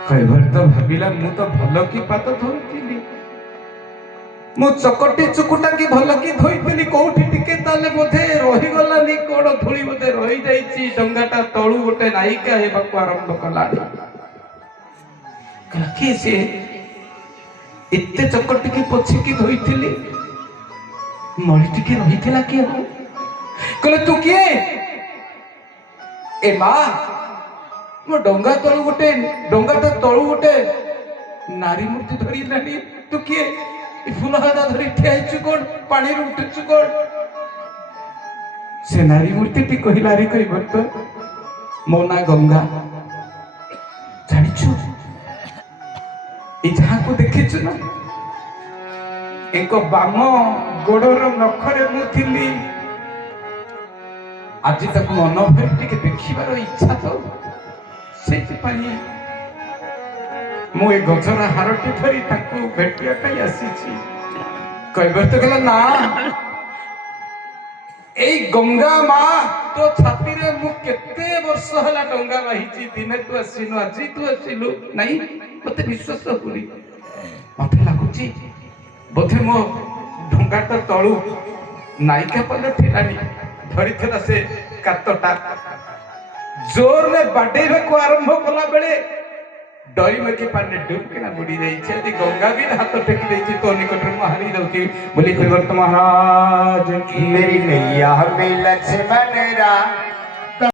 କହିବାର ତ ଭାବିଲା ମୁଁ ତ ଭଲ କି ପାଦ ଧୋଇଥିଲି ମୁଁ ଚକଟି ଚୁକୁଟାକି ଭଲ କି ଧୋଇଥିଲି କୋଉଠି ଟିକେ ତାହେଲେ ବୋଧେ ରହିଗଲାନି କଣ ଧୂଳି ବୋଧେ ରହିଯାଇଛି ଡଙ୍ଗାଟା ତଳୁ ଗୋଟେ ନାୟିକା ହେବାକୁ ଆରମ୍ଭ କଲାଣି କି ସେ ଏତେ ଚକଟିକି ପୋଛିକି ଧୋଇଥିଲି ମଳି ଟିକେ ରହିଥିଲା କି କହିଲେ ତୁ କିଏ ଏ ମା ମୋ ଡଙ୍ଗାଟା ତଳୁ ଗୋଟେ ନାରୀ ମୂର୍ତ୍ତି ଧରିଲାନି ତୁ କିଏ ଏ ଫୁଲ ହାତ ଧରି ଠିଆ ହେଇଛୁ କଣ ପାଣିରୁ ଉଠିଛୁ କଣ ସେ ନାରୀ ମୂର୍ତ୍ତିଟି କହିଲା ରେ କହିବ ତ ମୋ ନାଁ ଗଙ୍ଗା ଜାଣିଛୁ ଏ ଯାହାକୁ ଦେଖିଛୁ ନା ଏକ ବାମ ଗୋଡର ନଖରେ ମୁଁ ଥିଲି ଆଜି ତାକୁ ମନ ଭରି ଟିକେ ଦେଖିବାର ଇଚ୍ଛା ତ ସେଇଥିପାଇଁ ମୁଁ ଏ ଗଜରା ହାରଟି ଧରି ତାକୁ ଭେଟିବା ପାଇଁ ଆସିଛି କହିବାର ତ କହିଲା ନା ଏଇ ଗଙ୍ଗା ମା ତୋ ଛାତିରେ ମୁଁ କେତେ ବର୍ଷ ହେଲା ଡଙ୍ଗା ବାହିଛି ଦିନେ ତୁ ଆସିନୁ ଆଜି ତୁ ଆସିଲୁ ନାଇଁ ମତେ ବିଶ୍ୱାସ ହଉନି ମତେ ଲାଗୁଛି ବୋଧେ ମୋ ଡଙ୍ଗାଟା ତଳୁ ନାୟିକା ପଲେ ଥିଲାନି ଧରିଥିଲା ସେ କାତଟା ଜୋରରେ ବାଡେଇବାକୁ ଆରମ୍ଭ କଲା ବେଳେ ଡରି ମକି ପାଣିରେ ଡୁବକିନା ବୁଡି ଯାଇଛି ଆଜି ଗଙ୍ଗା ବି ହାତ ଟେକି ଦେଇଛି ତୋ ନିକଟରେ ମୁଁ ହାରି ଯାଉଛି ବୋଲି କହିବାର ତ ମହାରାଜ मेरी नैया में लक्ष्मण रा